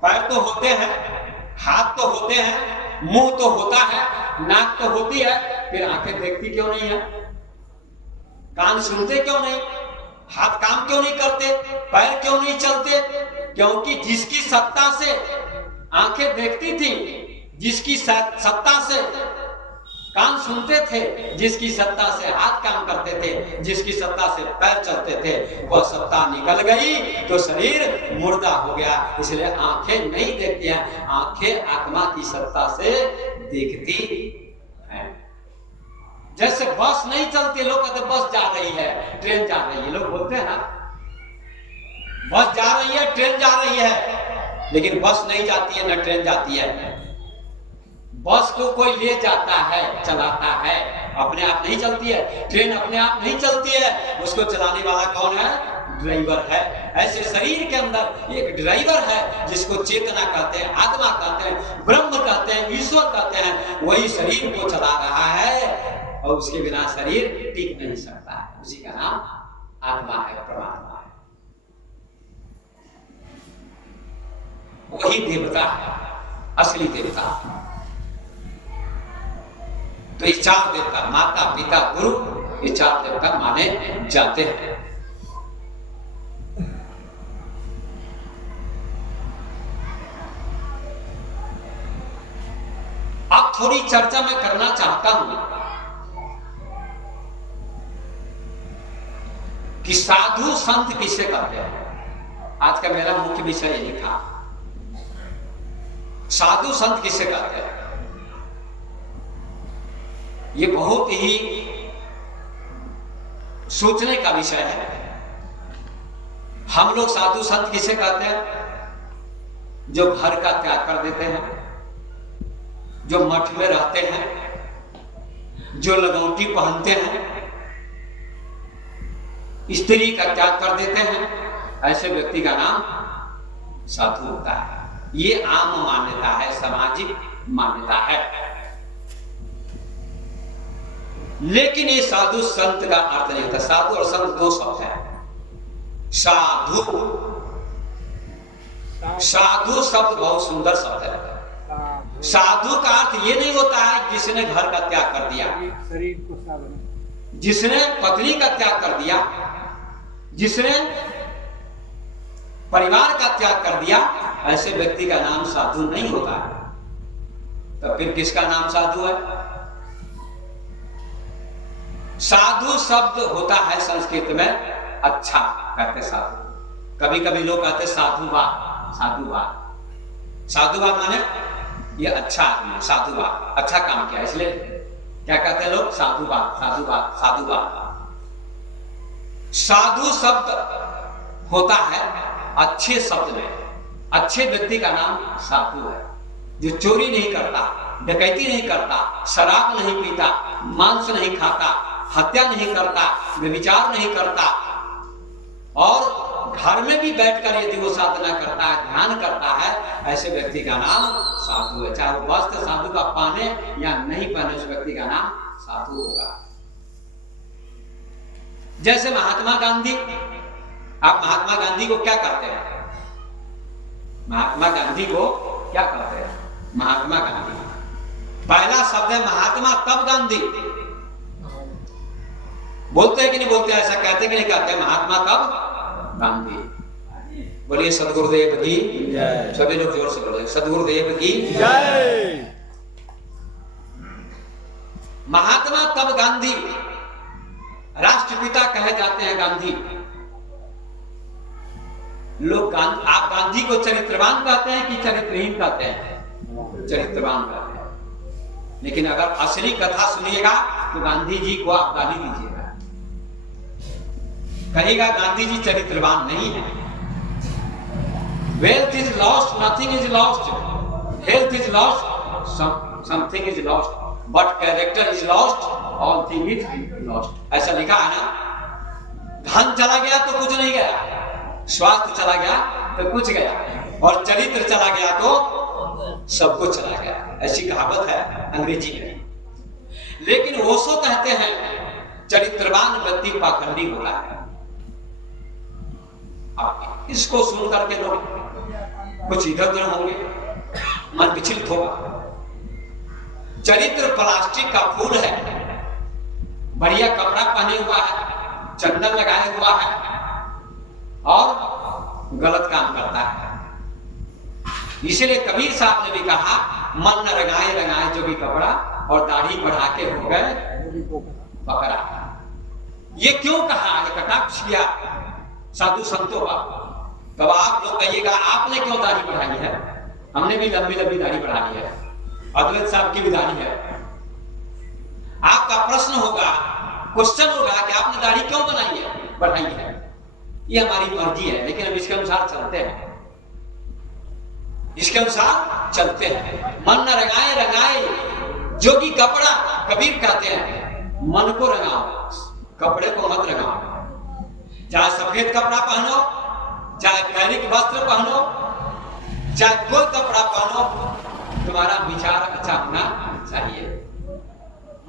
पैर तो होते हैं, हाथ तो होते हैं, मुंह तो होता है, नाक तो होती है, फिर आंखें देखती क्यों नहीं है? कान सुनते क्यों नहीं? हाथ काम क्यों नहीं करते? पैर क्यों नहीं चलते? क्योंकि जिसकी सत्ता से आंखें देखती थी, जिसकी सत्ता से कान सुनते थे, जिसकी सत्ता से हाथ काम करते थे, जिसकी सत्ता से पैर चलते थे, वह सत्ता निकल गई तो शरीर मुर्दा हो गया। इसलिए आंखें नहीं देखती हैं, आंखें आत्मा की सत्ता से देखती हैं। जैसे बस नहीं चलती, लोग कहते बस जा रही है, ट्रेन जा रही है, लोग बोलते हैं ना, बस जा रही है, ट्रेन जा रही है, लेकिन बस नहीं जाती है, न ट्रेन जाती है। बस को कोई ले जाता है, चलाता है, अपने आप नहीं चलती है। ट्रेन अपने आप नहीं चलती है, उसको चलाने वाला कौन है? ड्राइवर है। ऐसे शरीर के अंदर एक ड्राइवर है जिसको चेतना कहते हैं, आत्मा कहते हैं, ब्रह्म कहते हैं, ईश्वर कहते हैं। वही शरीर को चला रहा है और उसके बिना शरीर टिक नहीं सकता है। उसी का नाम आत्मा है, परमात्मा है। वही देवता है, असली देवता। तो ये चार देवता, माता पिता गुरु, ये चार देवता माने जाते हैं। अब थोड़ी चर्चा मैं करना चाहता हूं कि साधु संत किसे कहते हैं। आज का मेरा मुख्य विषय यही था, साधु संत किसे कहते हैं। ये बहुत ही सोचने का विषय है। हम लोग साधु संत किसे कहते हैं? जो घर का त्याग कर देते हैं, जो मठ में रहते हैं, जो लगौटी पहनते हैं, स्त्री का त्याग कर देते हैं, ऐसे व्यक्ति का नाम साधु होता है। ये आम मान्यता है, सामाजिक मान्यता है। लेकिन ये साधु संत का अर्थ नहीं होता। साधु और संत दो शब्द है। साधु, साधु शब्द बहुत सुंदर शब्द है। साधु का अर्थ ये नहीं होता है जिसने घर का त्याग कर दिया, शरीर को, जिसने पत्नी का त्याग कर दिया, जिसने परिवार का त्याग कर दिया, ऐसे व्यक्ति का नाम साधु नहीं होता है। तो फिर किसका नाम साधु है? साधु शब्द होता है संस्कृत में अच्छा, कहते साधु। कभी कभी लोग कहते साधुवाद, साधुवाद। साधुवाद माने ये अच्छा आदमी, साधुवाद, अच्छा काम किया, इसलिए क्या कहते हैं लोग? साधुवाद, साधुवाद, साधुवाद। साधु शब्द होता है अच्छे शब्द में। अच्छे व्यक्ति का नाम साधु है, जो चोरी नहीं करता, डकैती नहीं करता, शराब नहीं पीता, मांस नहीं खाता, हत्या नहीं करता, व्यभिचार नहीं करता, और घर में भी बैठकर यदि वो साधना करता है, ध्यान करता है, ऐसे व्यक्ति का नाम साधु है। चाहे वो वस्त्र साधु का पहने या नहीं पहने, उस व्यक्ति का नाम साधु होगा। जैसे महात्मा गांधी, आप महात्मा गांधी को क्या कहते हैं? महात्मा गांधी को क्या कहते हैं? महात्मा गांधी, पहला शब्द है महात्मा, तब गांधी। बोलते हैं कि नहीं बोलते? ऐसा कहते कि नहीं कहते? महात्मा तब गांधी। बोलिए सदगुरुदेव की जय। सभी लोग जोर से बोले सदगुरुदेव की जय। महात्मा कब गांधी राष्ट्रपिता कहे जाते हैं? गांधी लोग आप गांधी को चरित्रवान कहते हैं कि चरित्रहीन कहते हैं? चरित्रवान कहते हैं। लेकिन अगर असली कथा सुनिएगा तो गांधी जी को आप गाली दीजिएगा, कहेगा गांधी जी चरित्रवान नहीं है। Wealth is lost, nothing is lost, health is lost, something is lost, but character is lost, all thing is lost. ऐसा लिखा है ना। धन चला गया तो कुछ नहीं गया, स्वास्थ्य चला गया तो कुछ गया, और चरित्र चला गया तो सब कुछ चला गया। ऐसी कहावत है अंग्रेजी में। लेकिन ओशो कहते हैं चरित्रवान व्यक्ति पाखंडी होता है। आप इसको सुन करके लोग कुछ इधर उधर होंगे, मन विचलित होगा। चरित्र प्लास्टिक का फूल है, बढ़िया कपड़ा पहने हुआ है, चंदन लगाए हुआ है और गलत काम करता है। इसलिए कबीर साहब ने भी कहा मन न रंगाए रंगाए जो भी कपड़ा, और दाढ़ी बढ़ा के हो गए बकरा। ये क्यों कहा है? कटाक्ष किया साधु संतों का। तब आप लोग कहिएगा आपने क्यों दाढ़ी बढ़ाई है? हमने भी लंबी लंबी दाढ़ी बढ़ा ली है, अद्वैत साहब की भी दाढ़ी है। आपका प्रश्न होगा, क्वेश्चन होगा कि आपने दाढ़ी क्यों बढ़ाई है? ये हमारी मर्जी है, लेकिन हम इसके अनुसार चलते हैं, इसके अनुसार चलते हैं। मन न रंगाए रंगाए जोगी कपड़ा, कबीर कहते हैं मन को रंगाओ, कपड़े को मत रंगाओ। चाहे सफेद कपड़ा पहनो, चाहे दैनिक वस्त्र पहनो, चाहे कोई कपड़ा पहनो, तुम्हारा विचार अच्छा होना चाहिए।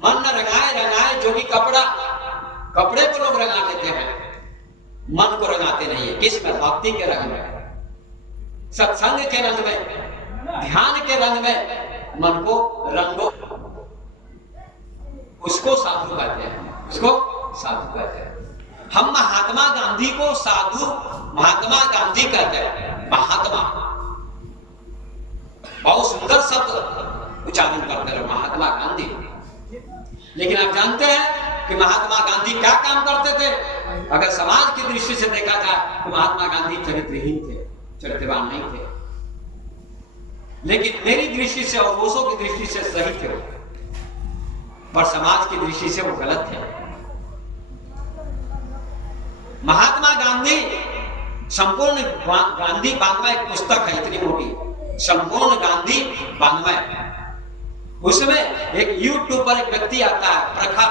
मन न रंगाए रंगाए जोगी कपड़ा, कपड़े को लोग रंगा लेते हैं, मन को रंगाते नहीं है। किसमें? भक्ति के रंग में, सत्संग के रंग में, ध्यान के रंग में मन को रंगो। उसको साधु कहते हैं, उसको साधु कहते हैं। हम महात्मा गांधी को साधु महात्मा गांधी कहते हैं। महात्मा बहुत सुंदर शब्द उच्चारण करते रहे, महात्मा गांधी। लेकिन आप जानते हैं कि महात्मा गांधी क्या काम करते थे? अगर समाज की दृष्टि से देखा जाए तो महात्मा गांधी चरित्रहीन थे, चरित्रवान नहीं थे। लेकिन मेरी दृष्टि से और ओशो की दृष्टि से सही थे, पर समाज की दृष्टि से वो गलत थे। महात्मा गांधी संपूर्ण गांधी वाङ्मय एक पुस्तक है, इतनी मोटी, संपूर्ण गांधी वाङ्मय। उसमें एक यूट्यूब पर एक व्यक्ति आता है प्रखर,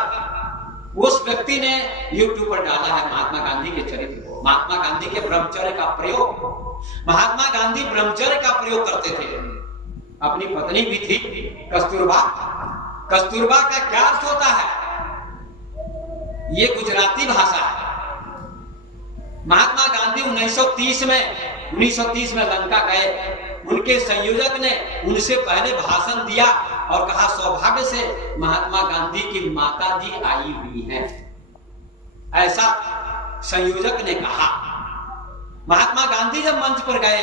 उस व्यक्ति ने यूट्यूब पर डाला है महात्मा गांधी के चरित्र को, महात्मा गांधी के ब्रह्मचर्य का प्रयोग। महात्मा गांधी ब्रह्मचर्य का प्रयोग करते थे। अपनी पत्नी भी थी कस्तूरबा। कस्तूरबा का क्या अर्थ होता है? ये गुजराती भाषा है। महात्मा गांधी 1930 में लंका गए। उनके संयोजक ने उनसे पहले भाषण दिया और कहा सौभाग्य से महात्मा गांधी की माता जी आई हुई हैं, ऐसा संयोजक ने कहा। महात्मा गांधी जब मंच पर गए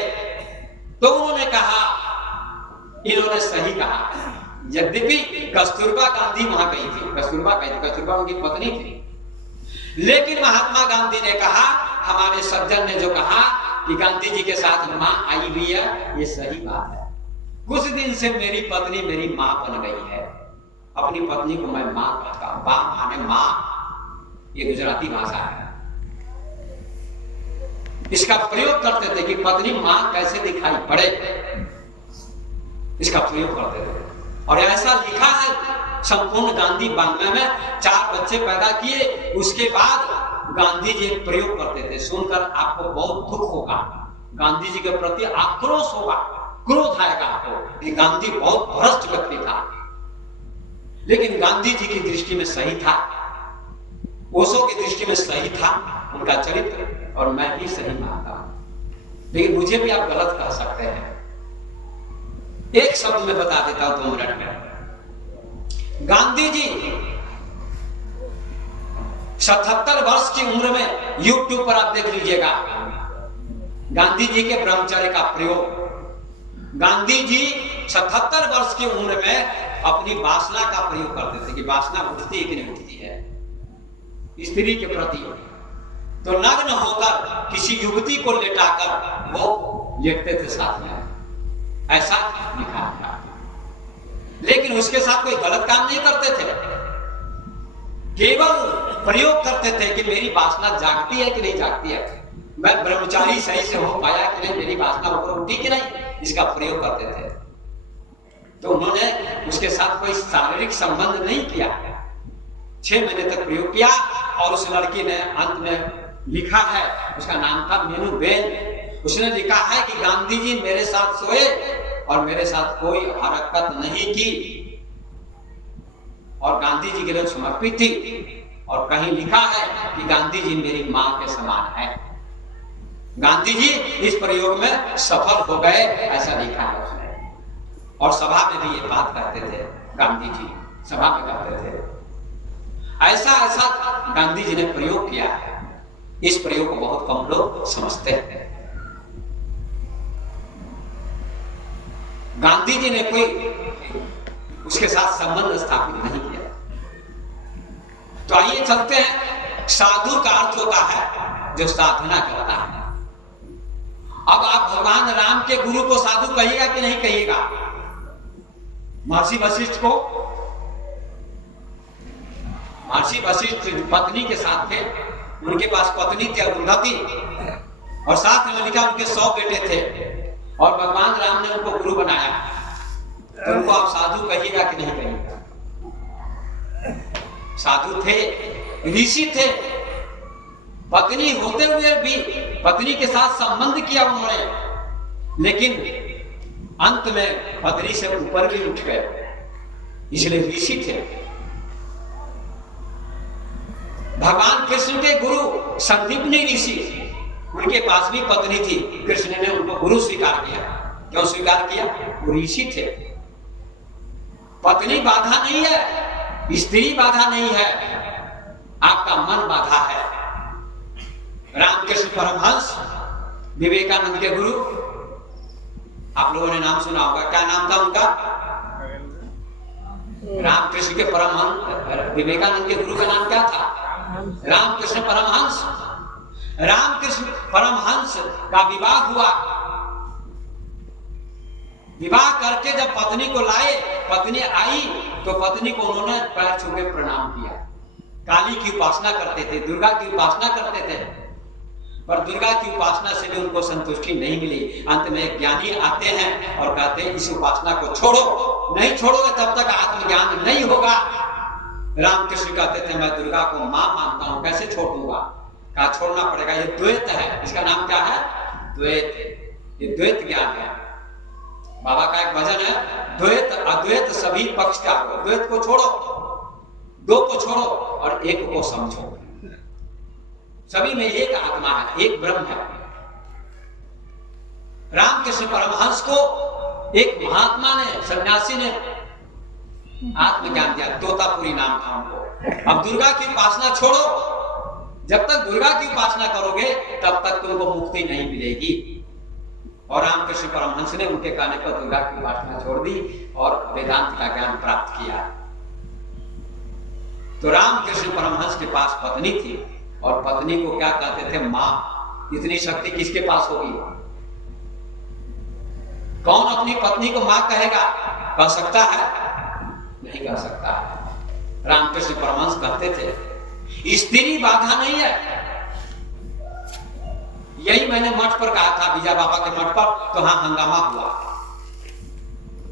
तो उन्होंने कहा, इन्होंने सही कहा। यद्यपि कस्तूरबा गांधी वहां गई थी, कस्तूरबा उनकी पत्नी थी, लेकिन महात्मा गांधी ने कहा, हमारे सज्जन ने जो कहा कि गांधी जी के साथ मां आई हुई है, ये सही बात है। कुछ दिन से मेरी पत्नी मेरी मां बन गई है। अपनी पत्नी को मैं मां कहता हूं। बा माने मां, ये गुजराती भाषा है। इसका प्रयोग करते थे कि पत्नी मां कैसे दिखाई पड़े, इसका प्रयोग करते थे। और ऐसा लिखा है संपूर्ण गांधी वाङ्मय में। 4 बच्चे पैदा किए, उसके बाद गांधी जी एक प्रयोग करते थे। सुनकर आपको बहुत दुख होगा, गांधी जी के प्रति आक्रोश होगा, क्रोध आएगा आपको कि गांधी बहुत भ्रष्ट व्यक्ति था। लेकिन गांधी जी की दृष्टि में सही था, ओशो की दृष्टि में सही था उनका चरित्र, और मैं भी सही मानता हूं। लेकिन मुझे भी आप गलत कह सकते हैं। एक शब्द में बता देता हूं 2 मिनट में। गांधी जी 77 वर्ष की उम्र में, यूट्यूब पर आप देख लीजिएगा, गांधी जी के ब्रह्मचर्य का प्रयोग। गांधी जी 77 वर्ष की उम्र में अपनी वासना का प्रयोग करते थे कि वासना उठती है कि नहीं उठती है स्त्री के प्रति, तो नग्न होकर किसी युवती को लेटाकर वो लेटते थे साथ में, ऐसा लिखा है। लेकिन उसके साथ कोई गलत काम नहीं करते थे, केवल प्रयोग करते थे कि मेरी वासना जागती है कि नहीं जागती है, मैं ब्रह्मचारी सही से हो पाया कि नहीं, मेरी वासना ऊपर उठी कि नहीं, इसका प्रयोग करते थे। तो उन्होंने उसके साथ कोई शारीरिक संबंध नहीं किया, 6 महीने तक प्रयोग किया। और उस लड़की ने अंत में लिखा है, उसका नाम था मीनू बेन, उसने लिखा है कि गांधी जी मेरे साथ सोए और मेरे साथ कोई हरकत नहीं की और गांधी जी के लिए समर्पित थी। और कहीं लिखा है कि गांधी जी मेरी मां के समान है। गांधी जी इस प्रयोग में सफल हो गए, ऐसा लिखा है उसने। और सभा में भी ये बात कहते थे, गांधी जी सभा में कहते थे। ऐसा ऐसा गांधी जी ने प्रयोग किया है। इस प्रयोग को बहुत कम लोग समझते हैं। गांधी जी ने कोई उसके साथ संबंध स्थापित नहीं किया। तो आइए चलते हैं, साधु का अर्थ होता है जो साधना करता है। अब आप भगवान राम के गुरु को साधु कहिएगा कि नहीं कहिएगा? महर्षि वशिष्ठ को, महर्षि वशिष्ठ पत्नी के साथ थे, उनके पास पत्नी थी अरुंधति और साथ में लिखा उनके 100 बेटे थे और भगवान राम ने उनको गुरु बनाया। तो उनको आप साधु कहिएगा कि नहीं कहिएगा? साधु थे, ऋषि थे, पत्नी होते हुए भी पत्नी के साथ संबंध किया उन्होंने, लेकिन अंत में पत्नी से ऊपर भी उठ गए, इसलिए ऋषि थे। भगवान कृष्ण के गुरु संदीपनी ऋषि, उनके पास भी पत्नी थी, कृष्ण ने उनको गुरु स्वीकार किया। क्यों स्वीकार किया? वो ऋषि थे। पत्नी बाधा नहीं है, स्त्री बाधा नहीं है, आपका मन बाधा है। रामकृष्ण परमहंस विवेकानंद के गुरु, आप लोगों ने नाम सुना होगा, क्या नाम था उनका? रामकृष्ण के परमहंस, विवेकानंद के गुरु का नाम क्या था? रामकृष्ण परमहंस। रामकृष्ण परमहंस का विवाह हुआ। विवाह करके जब पत्नी को लाए, पत्नी आई तो पत्नी को उन्होंने पैर छू के प्रणाम किया। काली की उपासना करते थे, दुर्गा की उपासना करते थे, पर दुर्गा की उपासना से भी उनको संतुष्टि नहीं मिली। अंत में एक ज्ञानी आते हैं और कहते हैं इस उपासना को छोड़ो, नहीं छोड़ोगे तब तक आत्मज्ञान नहीं होगा। रामकृष्ण कहते थे मैं दुर्गा को मां मानता हूं, कैसे छोड़ूंगा? कहा छोड़ना पड़ेगा, ये द्वैत है। इसका नाम क्या है? द्वैत। ये द्वैत ज्ञान है। बाबा का एक भजन है, द्वैत अद्वैत सभी पक्ष त्यागो। द्वैत को छोड़ो, दो को छोड़ो और एक को समझो। सभी में एक आत्मा है, एक ब्रह्म है। रामकृष्ण परमहंस को एक महात्मा ने, सन्यासी ने आत्मज्ञान दिया, तोतापुरी नाम था उनको। अब दुर्गा की उपासना छोड़ो, जब तक दुर्गा की उपासना करोगे तब तक तुमको मुक्ति नहीं मिलेगी। और रामकृष्ण परमहंस ने उनके कहने पर दुर्गा की उपासना छोड़ दी और वेदांत का ज्ञान प्राप्त किया। तो रामकृष्ण परमहंस के पास पत्नी थी और पत्नी को क्या कहते थे? मां। इतनी शक्ति किसके पास होगी? कौन अपनी पत्नी को मां कहेगा? कह सकता है? नहीं कह सकता है। रामकृष्ण परमहंस कहते थे स्त्री बाधा नहीं है। यही मैंने मठ पर कहा था, बीजा बाबा के मठ पर, तो हाँ हंगामा हुआ,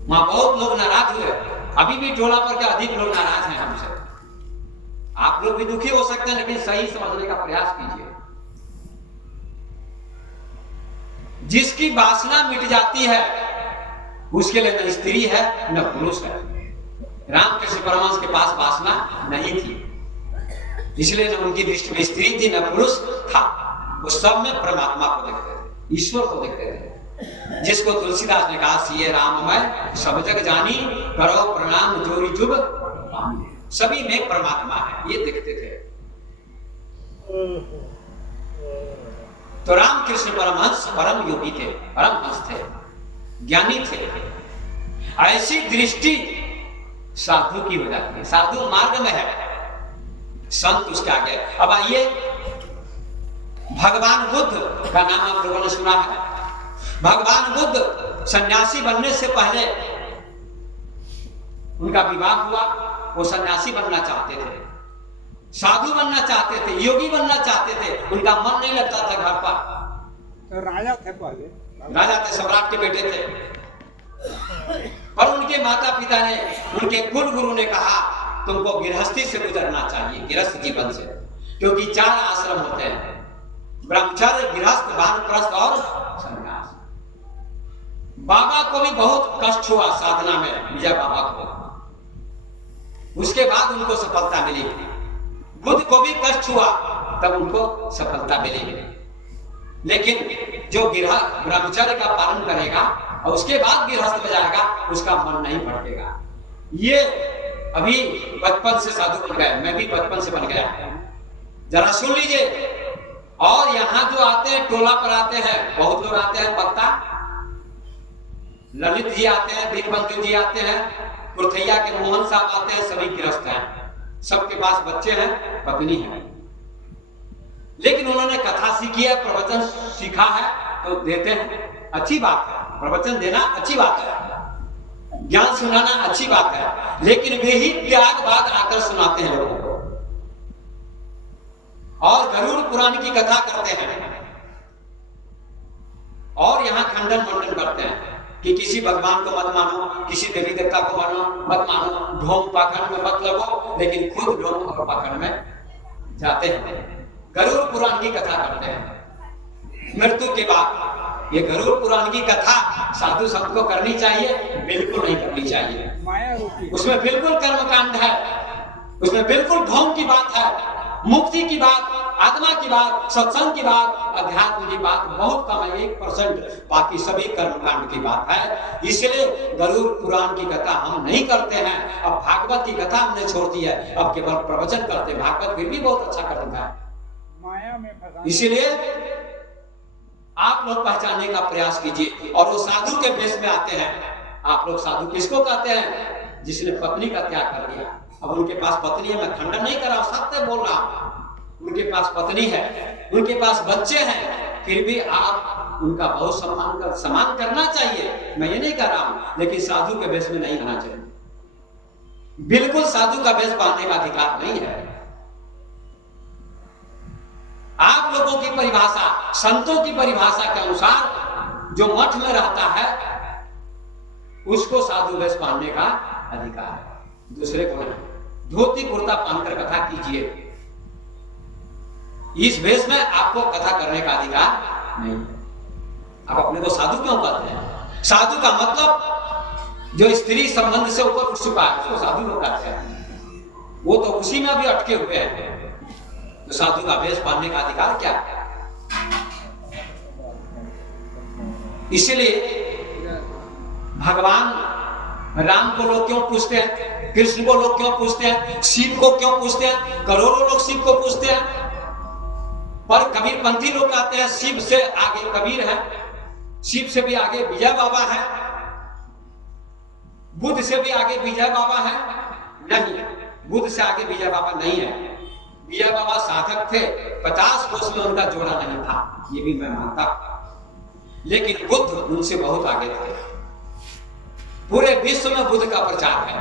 वहां बहुत लोग नाराज हुए। अभी भी टोला पर के अधिक लोग नाराज हैं हमसे। आप लोग भी दुखी हो सकते हैं, लेकिन सही समझने का प्रयास कीजिए। जिसकी वासना मिट जाती है उसके लिए न स्त्री है न पुरुष है। रामकृष्ण परमहंस के पास वासना नहीं थी, इसलिए न उनकी दृष्टि में स्त्री थी न पुरुष था। वो सब में परमात्मा को देखते थे, ईश्वर को देखते थे। जिसको तुलसीदास ने कहा सिए राम मैं सब जग जानी, करो प्रणाम जोरी जुग, सभी में परमात्मा है, ये देखते थे। तो रामकृष्ण परमहंस परम योगी थे, परमहंस थे, ज्ञानी थे। ऐसी दृष्टि साधु की हो जाती है, साधु मार्ग में है, संत उसके आगे। अब आइए, भगवान बुद्ध का नाम आप लोगों ने सुना है। भगवान बुद्ध सन्यासी बनने से पहले उनका विवाह हुआ, वो सन्यासी बनना चाहते थे, साधु बनना चाहते थे, योगी बनना चाहते थे, उनका मन नहीं लगता था घर पर। तो राजा थे पहले, राजा थे, सम्राट के बेटे थे, पर उनके माता पिता ने, उनके कुल गुरु ने कहा तुमको गृहस्थी से गुजरना चाहिए, गृहस्थ जीवन से, क्योंकि 4 आश्रम होते हैं, ब्रह्मचर्य, गृहस्थ, वानप्रस्थ और संन्यास। बाबा को भी बहुत कष्ट हुआ साधना में, विजय बाबा को, उसके बाद उनको सफलता मिली। बुद्ध को भी कष्ट हुआ, तब उनको सफलता मिली। लेकिन जो ब्रह्मचर्य का पालन करेगा और उसके बाद गृहस्थ में जाएगा, उसका मन नहीं भटकेगा। ये अभी बचपन से साधु बन गए, मैं भी बचपन से बन गया, जरा सुन लीजिए। और यहाँ जो आते हैं, टोला पर आते हैं, बहुत लोग आते हैं, वक्ता ललित जी आते हैं, दीनबंधु जी आते हैं, कुर्थैया के मोहन साहब आते हैं, सभी गृहस्थ हैं, सबके पास बच्चे हैं, पत्नी है, लेकिन उन्होंने कथा सीखी है, प्रवचन सीखा है, तो देते हैं, अच्छी बात है, प्रवचन देना अच्छी बात है, ज्ञान सुनाना अच्छी बात है, लेकिन वे ही त्याग बाद आकर सुनाते हैं लोगों को, और गरुड़ पुराण की कथा करते हैं, और यहाँ खंडन मंडन करते हैं कि किसी भगवान को मत मानो, किसी देवी देवता को मानो मत मानो, ढोंग पाखंड में मत लगो, लेकिन खुद ढोंग और पाखंड में जाते हैं, गरुड़ पुराण की कथा करते हैं। मृत्यु के बाद ये गरुड़ पुराण की कथा साधु संत को करनी चाहिए? बिल्कुल नहीं करनी चाहिए, माया रूपी, उसमें बिल्कुल कर्मकांड है, उसमें बिल्कुल ढोंग की बात है, मुक्ति की बात, आत्मा की बात, सत्संग की बात, अध्यात्म की बात बहुत कम है, 1%, बाकी सभी कर्मकांड की बात है। इसलिए गरुड़ पुराण की कथा हम नहीं करते हैं। अब भागवत की कथा हमने छोड़ दी है, अब केवल प्रवचन करते हैं। भागवत फिर भी बहुत अच्छा करता है, माया में फंसा। इसीलिए आप लोग पहचानने का प्रयास कीजिए। और वो साधु के भेष में आते हैं। आप लोग साधु किसको कहते हैं? जिसने पत्नी का त्याग कर दिया। अब उनके पास पत्नी है, मैं खंडन नहीं कर रहा हूं, सत्य बोल रहा हूं, उनके पास पत्नी है, उनके पास बच्चे हैं, फिर भी आप उनका बहुत सम्मान करना चाहिए, मैं ये नहीं कर रहा हूं, लेकिन साधु के भेष में नहीं आना चाहिए। बिल्कुल साधु का भेष पहनने का अधिकार नहीं है। आप लोगों की परिभाषा, संतों की परिभाषा के अनुसार जो मठ में रहता है उसको साधु वेश पहनने का अधिकार है, दूसरे को नहीं। धोती कुर्ता पहनकर कथा कीजिए, इस भेष में आपको कथा करने का अधिकार नहीं है। आप अपने को साधु क्यों कहते हैं? साधु का मतलब जो स्त्री संबंध से ऊपर उठ चुका है उसको साधु लोग कहते हैं। वो तो उसी में भी अटके हुए हैं, तो साधु का वेश पहनने का अधिकार क्या है? इसलिए भगवान राम को लोग क्यों पूछते हैं, कृष्ण को लोग क्यों पूछते हैं, शिव को क्यों पूछते हैं? करोड़ों लोग शिव को पूछते हैं, पर कबीरपंथी लोग कहते हैं शिव से आगे कबीर है, शिव से भी आगे विजय बाबा है, बुद्ध से भी आगे विजय बाबा है। नहीं, बुद्ध से आगे विजय बाबा नहीं है। विजय बाबा साधक थे, 50 कोस में उनका जोड़ा नहीं था, ये भी मैं मानता, लेकिन बुद्ध उनसे बहुत आगे थे। पूरे विश्व में बुद्ध का प्रचार है,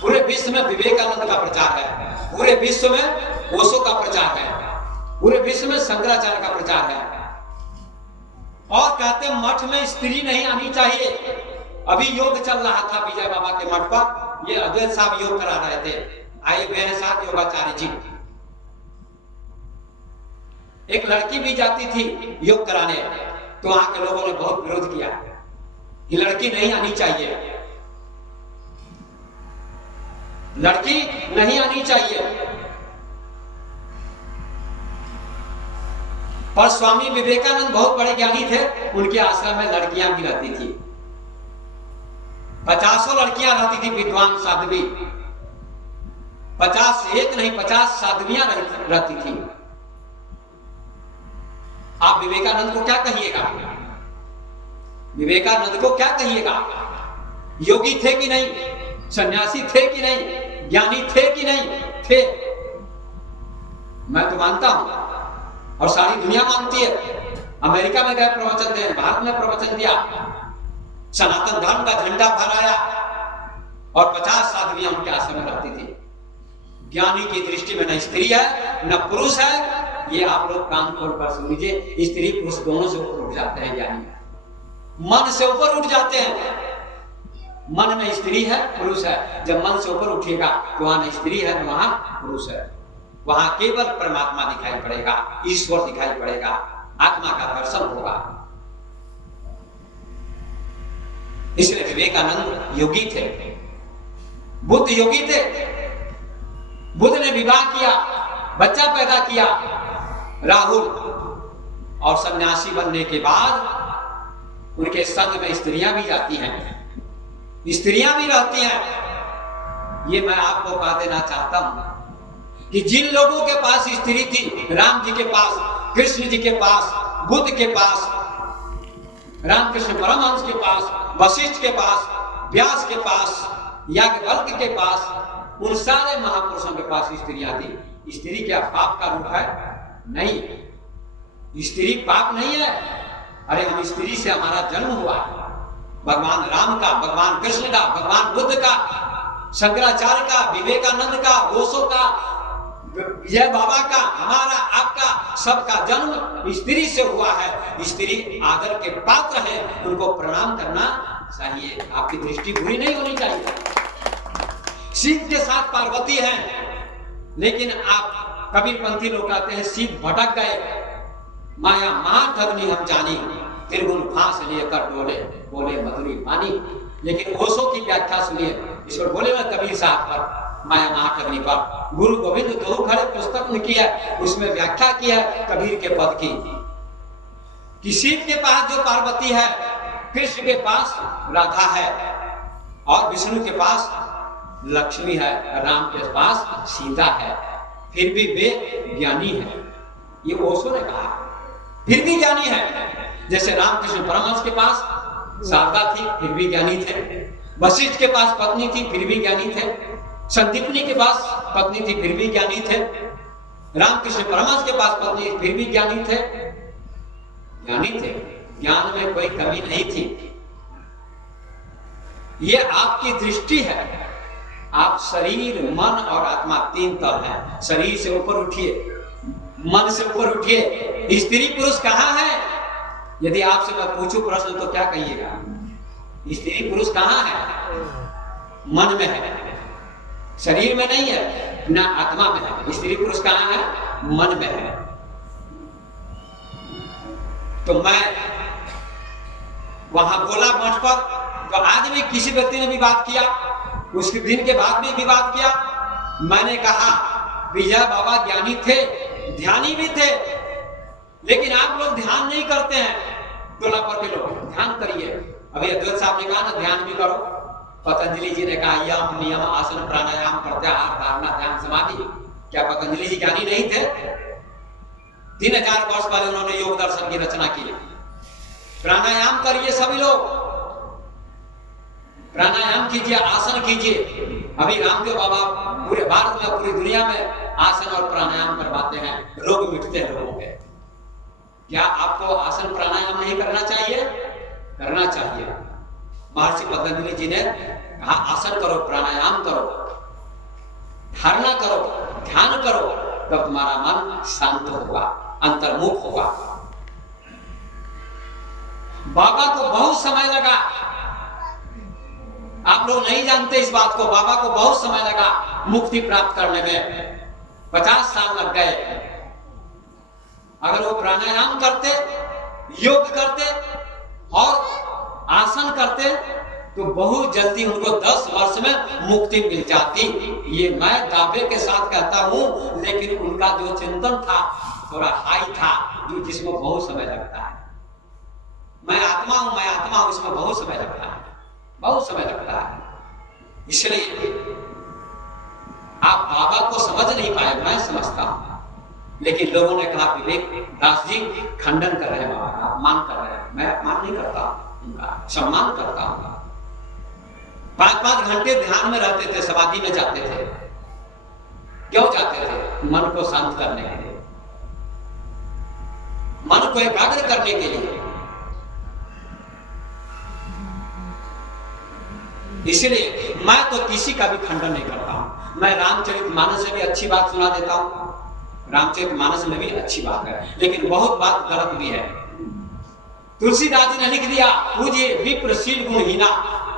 पूरे विश्व में विवेकानंद का प्रचार है, पूरे विश्व में ओशो का प्रचार है, पूरे विश्व में शंकराचार्य का प्रचार है। और कहते मठ में स्त्री नहीं आनी चाहिए। अभी योग चल रहा था विजय बाबा के मठ पर, ये अद्वैत साहब योग करा रहे थे, आए हुए हैं साथ योगाचार्य जी। एक लड़की भी जाती थी योग कराने, तो वहां के लोगों ने बहुत विरोध किया, ये लड़की नहीं आनी चाहिए, लड़की नहीं आनी चाहिए। पर स्वामी विवेकानंद बहुत बड़े ज्ञानी थे, उनके आश्रम में लड़कियां भी रहती थी, 50 लड़कियां रहती थी, विद्वान साध्वी, 50 एक नहीं 50 साध्वियां रहती थी। आप विवेकानंद को क्या कहिएगा? विवेकानंद को क्या कहिएगा? योगी थे कि नहीं? सन्यासी थे कि नहीं? ज्ञानी थे कि नहीं? थे। मैं तो मानता हूं और सारी दुनिया मानती है। अमेरिका में गए प्रवचन दें, भारत में प्रवचन दिया, सनातन धर्म का झंडा फहराया और 50 साधवियां उनके आश्रम में रहती थी। ज्ञानी की दृष्टि में न स्त्री है न पुरुष है। ये आप लोग कान खोलकर सुन लीजिए, स्त्री पुरुष दोनों से ऊपर उठ जाते हैं। ज्ञानी मन से ऊपर उठ जाते हैं। मन में स्त्री है पुरुष है। जब मन से ऊपर उठेगा तो वहां न स्त्री है न वहां पुरुष है। वहां केवल परमात्मा दिखाई पड़ेगा, ईश्वर दिखाई पड़ेगा, आत्मा का दर्शन होगा। इसलिए विवेकानंद योगी थे, बुद्ध योगी थे। बुद्ध ने विवाह किया, बच्चा पैदा किया, राहुल, और सन्यासी बनने के बाद उनके संग में स्त्रियां भी जाती हैं, स्त्रियां भी रहती हैं। ये मैं आपको कह देना चाहता हूं कि जिन लोगों के पास स्त्री थी, राम जी के पास, कृष्ण जी के पास, बुद्ध के पास, रामकृष्ण परमहंस के पास, वशिष्ठ के पास, व्यास के पास, याज्ञवल्क्य के पास, उन सारे महापुरुषों के पास स्त्रियां थी। स्त्री क्या पाप का रूप है? नहीं, स्त्री पाप नहीं है। अरे हम स्त्री से हमारा जन्म हुआ है। भगवान राम का, भगवान कृष्ण का, भगवान बुद्ध का, शंकराचार्य का, विवेकानंद का, ओशो का, विजय बाबा का, हमारा आपका सबका जन्म स्त्री से हुआ है। स्त्री आदर के पात्र है, उनको प्रणाम करना चाहिए। आपकी दृष्टि बुरी नहीं होनी चाहिए। शिव के साथ पार्वती है, लेकिन आप कबीरपंथी लोग कहते हैं शिव भटक गए, माया महाठगनी हम जानी, त्रिगुण फांस लिए कर डोले, बोले मधुरी पानी। लेकिन ओशो की व्याख्या सुनिए, ईश्वर बोले ना कबीर साहब पर, माया महाठगनी पर। गुरु गोविंद दो खड़े पुस्तक उनकी है, उसमें व्याख्या की है कबीर के पद की, कि शिव के पास जो पार्वती है, कृष्ण के पास राधा है, और विष्णु के पास लक्ष्मी है, राम के पास सीता है। फिर भी वे ज्ञानी है, ये ओशो ने कहा। फिर भी ज्ञानी है। जैसे रामकृष्ण परमहंस के पास शारदा थी, फिर भी ज्ञानी थे। वशिष्ठ के पास पत्नी थी, फिर भी ज्ञानी थे। संदीपनी के पास पत्नी थी, फिर भी ज्ञानी थे। रामकृष्ण परमहंस के पास पत्नी, फिर भी ज्ञानी थे। ज्ञानी थे, ज्ञान में कोई कमी नहीं थी। ये आपकी दृष्टि है। आप शरीर, मन और आत्मा तीन तल हैं। शरीर से ऊपर उठिए, मन से ऊपर उठिए। स्त्री पुरुष कहाँ है? यदि आपसे मैं पूछूं प्रश्न तो क्या कहिएगा? स्त्री पुरुष कहाँ है? मन में है, शरीर में नहीं है, ना आत्मा में है। स्त्री पुरुष कहाँ है? मन में है। तो मैं वहां बोला मंच पर, तो आज भी किसी व्यक्ति ने विवाद किया, उसके दिन के बाद भी विवाद किया। मैंने कहा विजय बाबा ज्ञानी थे, ध्यानी भी थे, लेकिन आप लोग ध्यान नहीं करते हैं। टोला पर के लोग ध्यान करिए। अभी अद्वैत साहब ने कहा ना ध्यान भी करो। पतंजलि जी ने कहा यम नियम आसन प्राणायाम प्रत्याहार धारणा ध्यान समाधि। क्या पतंजलि जी ज्ञानी नहीं थे? 3000 वर्ष पहले उन्होंने योग दर्शन की रचना की। प्राणायाम करिए सभी लोग, प्राणायाम कीजिए, आसन कीजिए। अभी रामदेव बाबा पूरे भारत में, पूरी दुनिया में आसन और प्राणायाम करवाते हैं, रोग मिटते हैं लोगों के। क्या आपको आसन प्राणायाम नहीं करना चाहिए? करना चाहिए। महर्षि पतंजलि जी ने कहा आसन करो, प्राणायाम करो, धारणा करो, ध्यान करो, तब तुम्हारा मन शांत होगा, अंतर्मुख होगा। बाबा को बहुत समय लगा, आप लोग नहीं जानते इस बात को, बाबा को बहुत समय लगा मुक्ति प्राप्त करने में। 50 साल लग गए। अगर वो प्राणायाम करते, योग करते और आसन करते तो बहुत जल्दी उनको 10 वर्ष में मुक्ति मिल जाती। ये मैं दावे के साथ कहता हूं, लेकिन उनका जो चिंतन था थोड़ा हाई था, जो जिसमें बहुत समय लगता है। मैं आत्मा हूं, इसमें बहुत समय लगता है, बहुत समय लगता है। इसलिए आप बाबा को समझ नहीं पाए, मैं समझता हूं। लेकिन लोगों ने कहा विवेक दास जी खंडन कर रहे हैं बाबा का, अपमान कर रहे हैं। मैं अपमान नहीं करता, उनका सम्मान करता हूँ। 5-5 घंटे ध्यान में रहते थे, समाधि में जाते थे। क्यों जाते थे? मन को शांत करने के लिए, मन को एकाग्र करने के लिए। इसलिए मैं तो किसी का भी खंडन नहीं करता हूं। मैं रामचरितमानस से भी अच्छी बात सुना देता हूं, रामचरितमानस में भी अच्छी बात है, लेकिन बहुत बात गलत भी है। तुलसीदास जी ने लिख दिया, पूज्य विप्रशील गुणहीना,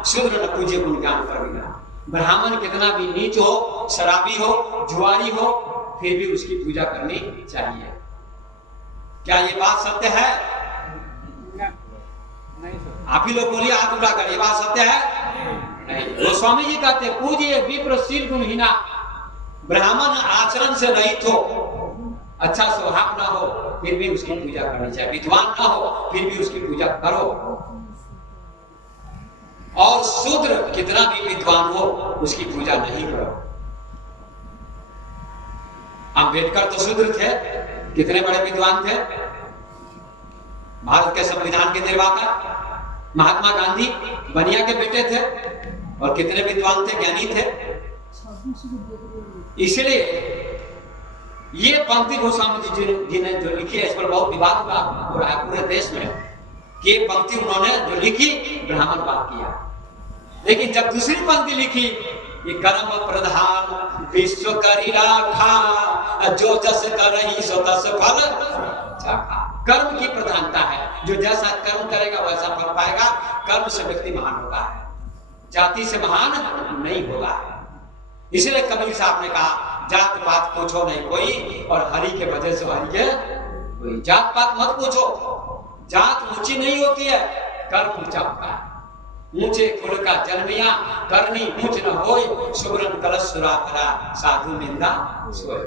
शूद्र न पूज्य गुण ज्ञान प्रवीणा। ब्राह्मण कितना भी नीच हो, शराबी हो, जुआरी हो, फिर भी उसकी पूजा करनी चाहिए। क्या ये बात सत्य है? नहीं सर। आप ही लोग बोलिए, हाथ उठा कर, ये बात सत्य है? नहीं। गोस्वामी जी कहते पूज्य विप्रशील गुणहीना, ब्राह्मण आचरण से रहित हो, अच्छा स्वभाव ना हो, फिर भी उसकी पूजा करनी चाहिए। विद्वान ना हो, फिर भी उसकी पूजा करो। और शूद्र कितना भी विद्वान हो, उसकी पूजा नहीं करो। अम्बेडकर तो शूद्र थे, कितने बड़े विद्वान थे, भारत के संविधान के निर्माता। महात्मा गांधी बनिया के बेटे थे और कितने विद्वान थे, ज्ञानी थे। इसलिए ये पंक्ति गोस्वामी जी ने जो लिखी है, इस पर बहुत विवाद हो रहा है पूरे देश में कि ये पंक्ति उन्होंने जो लिखी ब्राह्मणवाद किया। लेकिन जब दूसरी पंक्ति लिखी, ये कर्म प्रधान विश्व करी राखा, जो जस करही सो तस फल चाखा। कर्म की प्रधानता है, जो जैसा कर्म करेगा वैसा फल पाएगा। कर्म से व्यक्ति महान होता है, जाति से महान नहीं होता है। इसलिए कबीर साहब ने कहा, जात पात पूछो नहीं कोई, और हरि के वजह से हरि के कोई। जात पात मत पूछो, जात ऊंची नहीं होती है, कर्म ऊंचा होता है। ऊंचे कुल का जन्मिया, करनी ऊंच न होय, सुब्रन कलश सुरा करा, साधु निंदा सोय।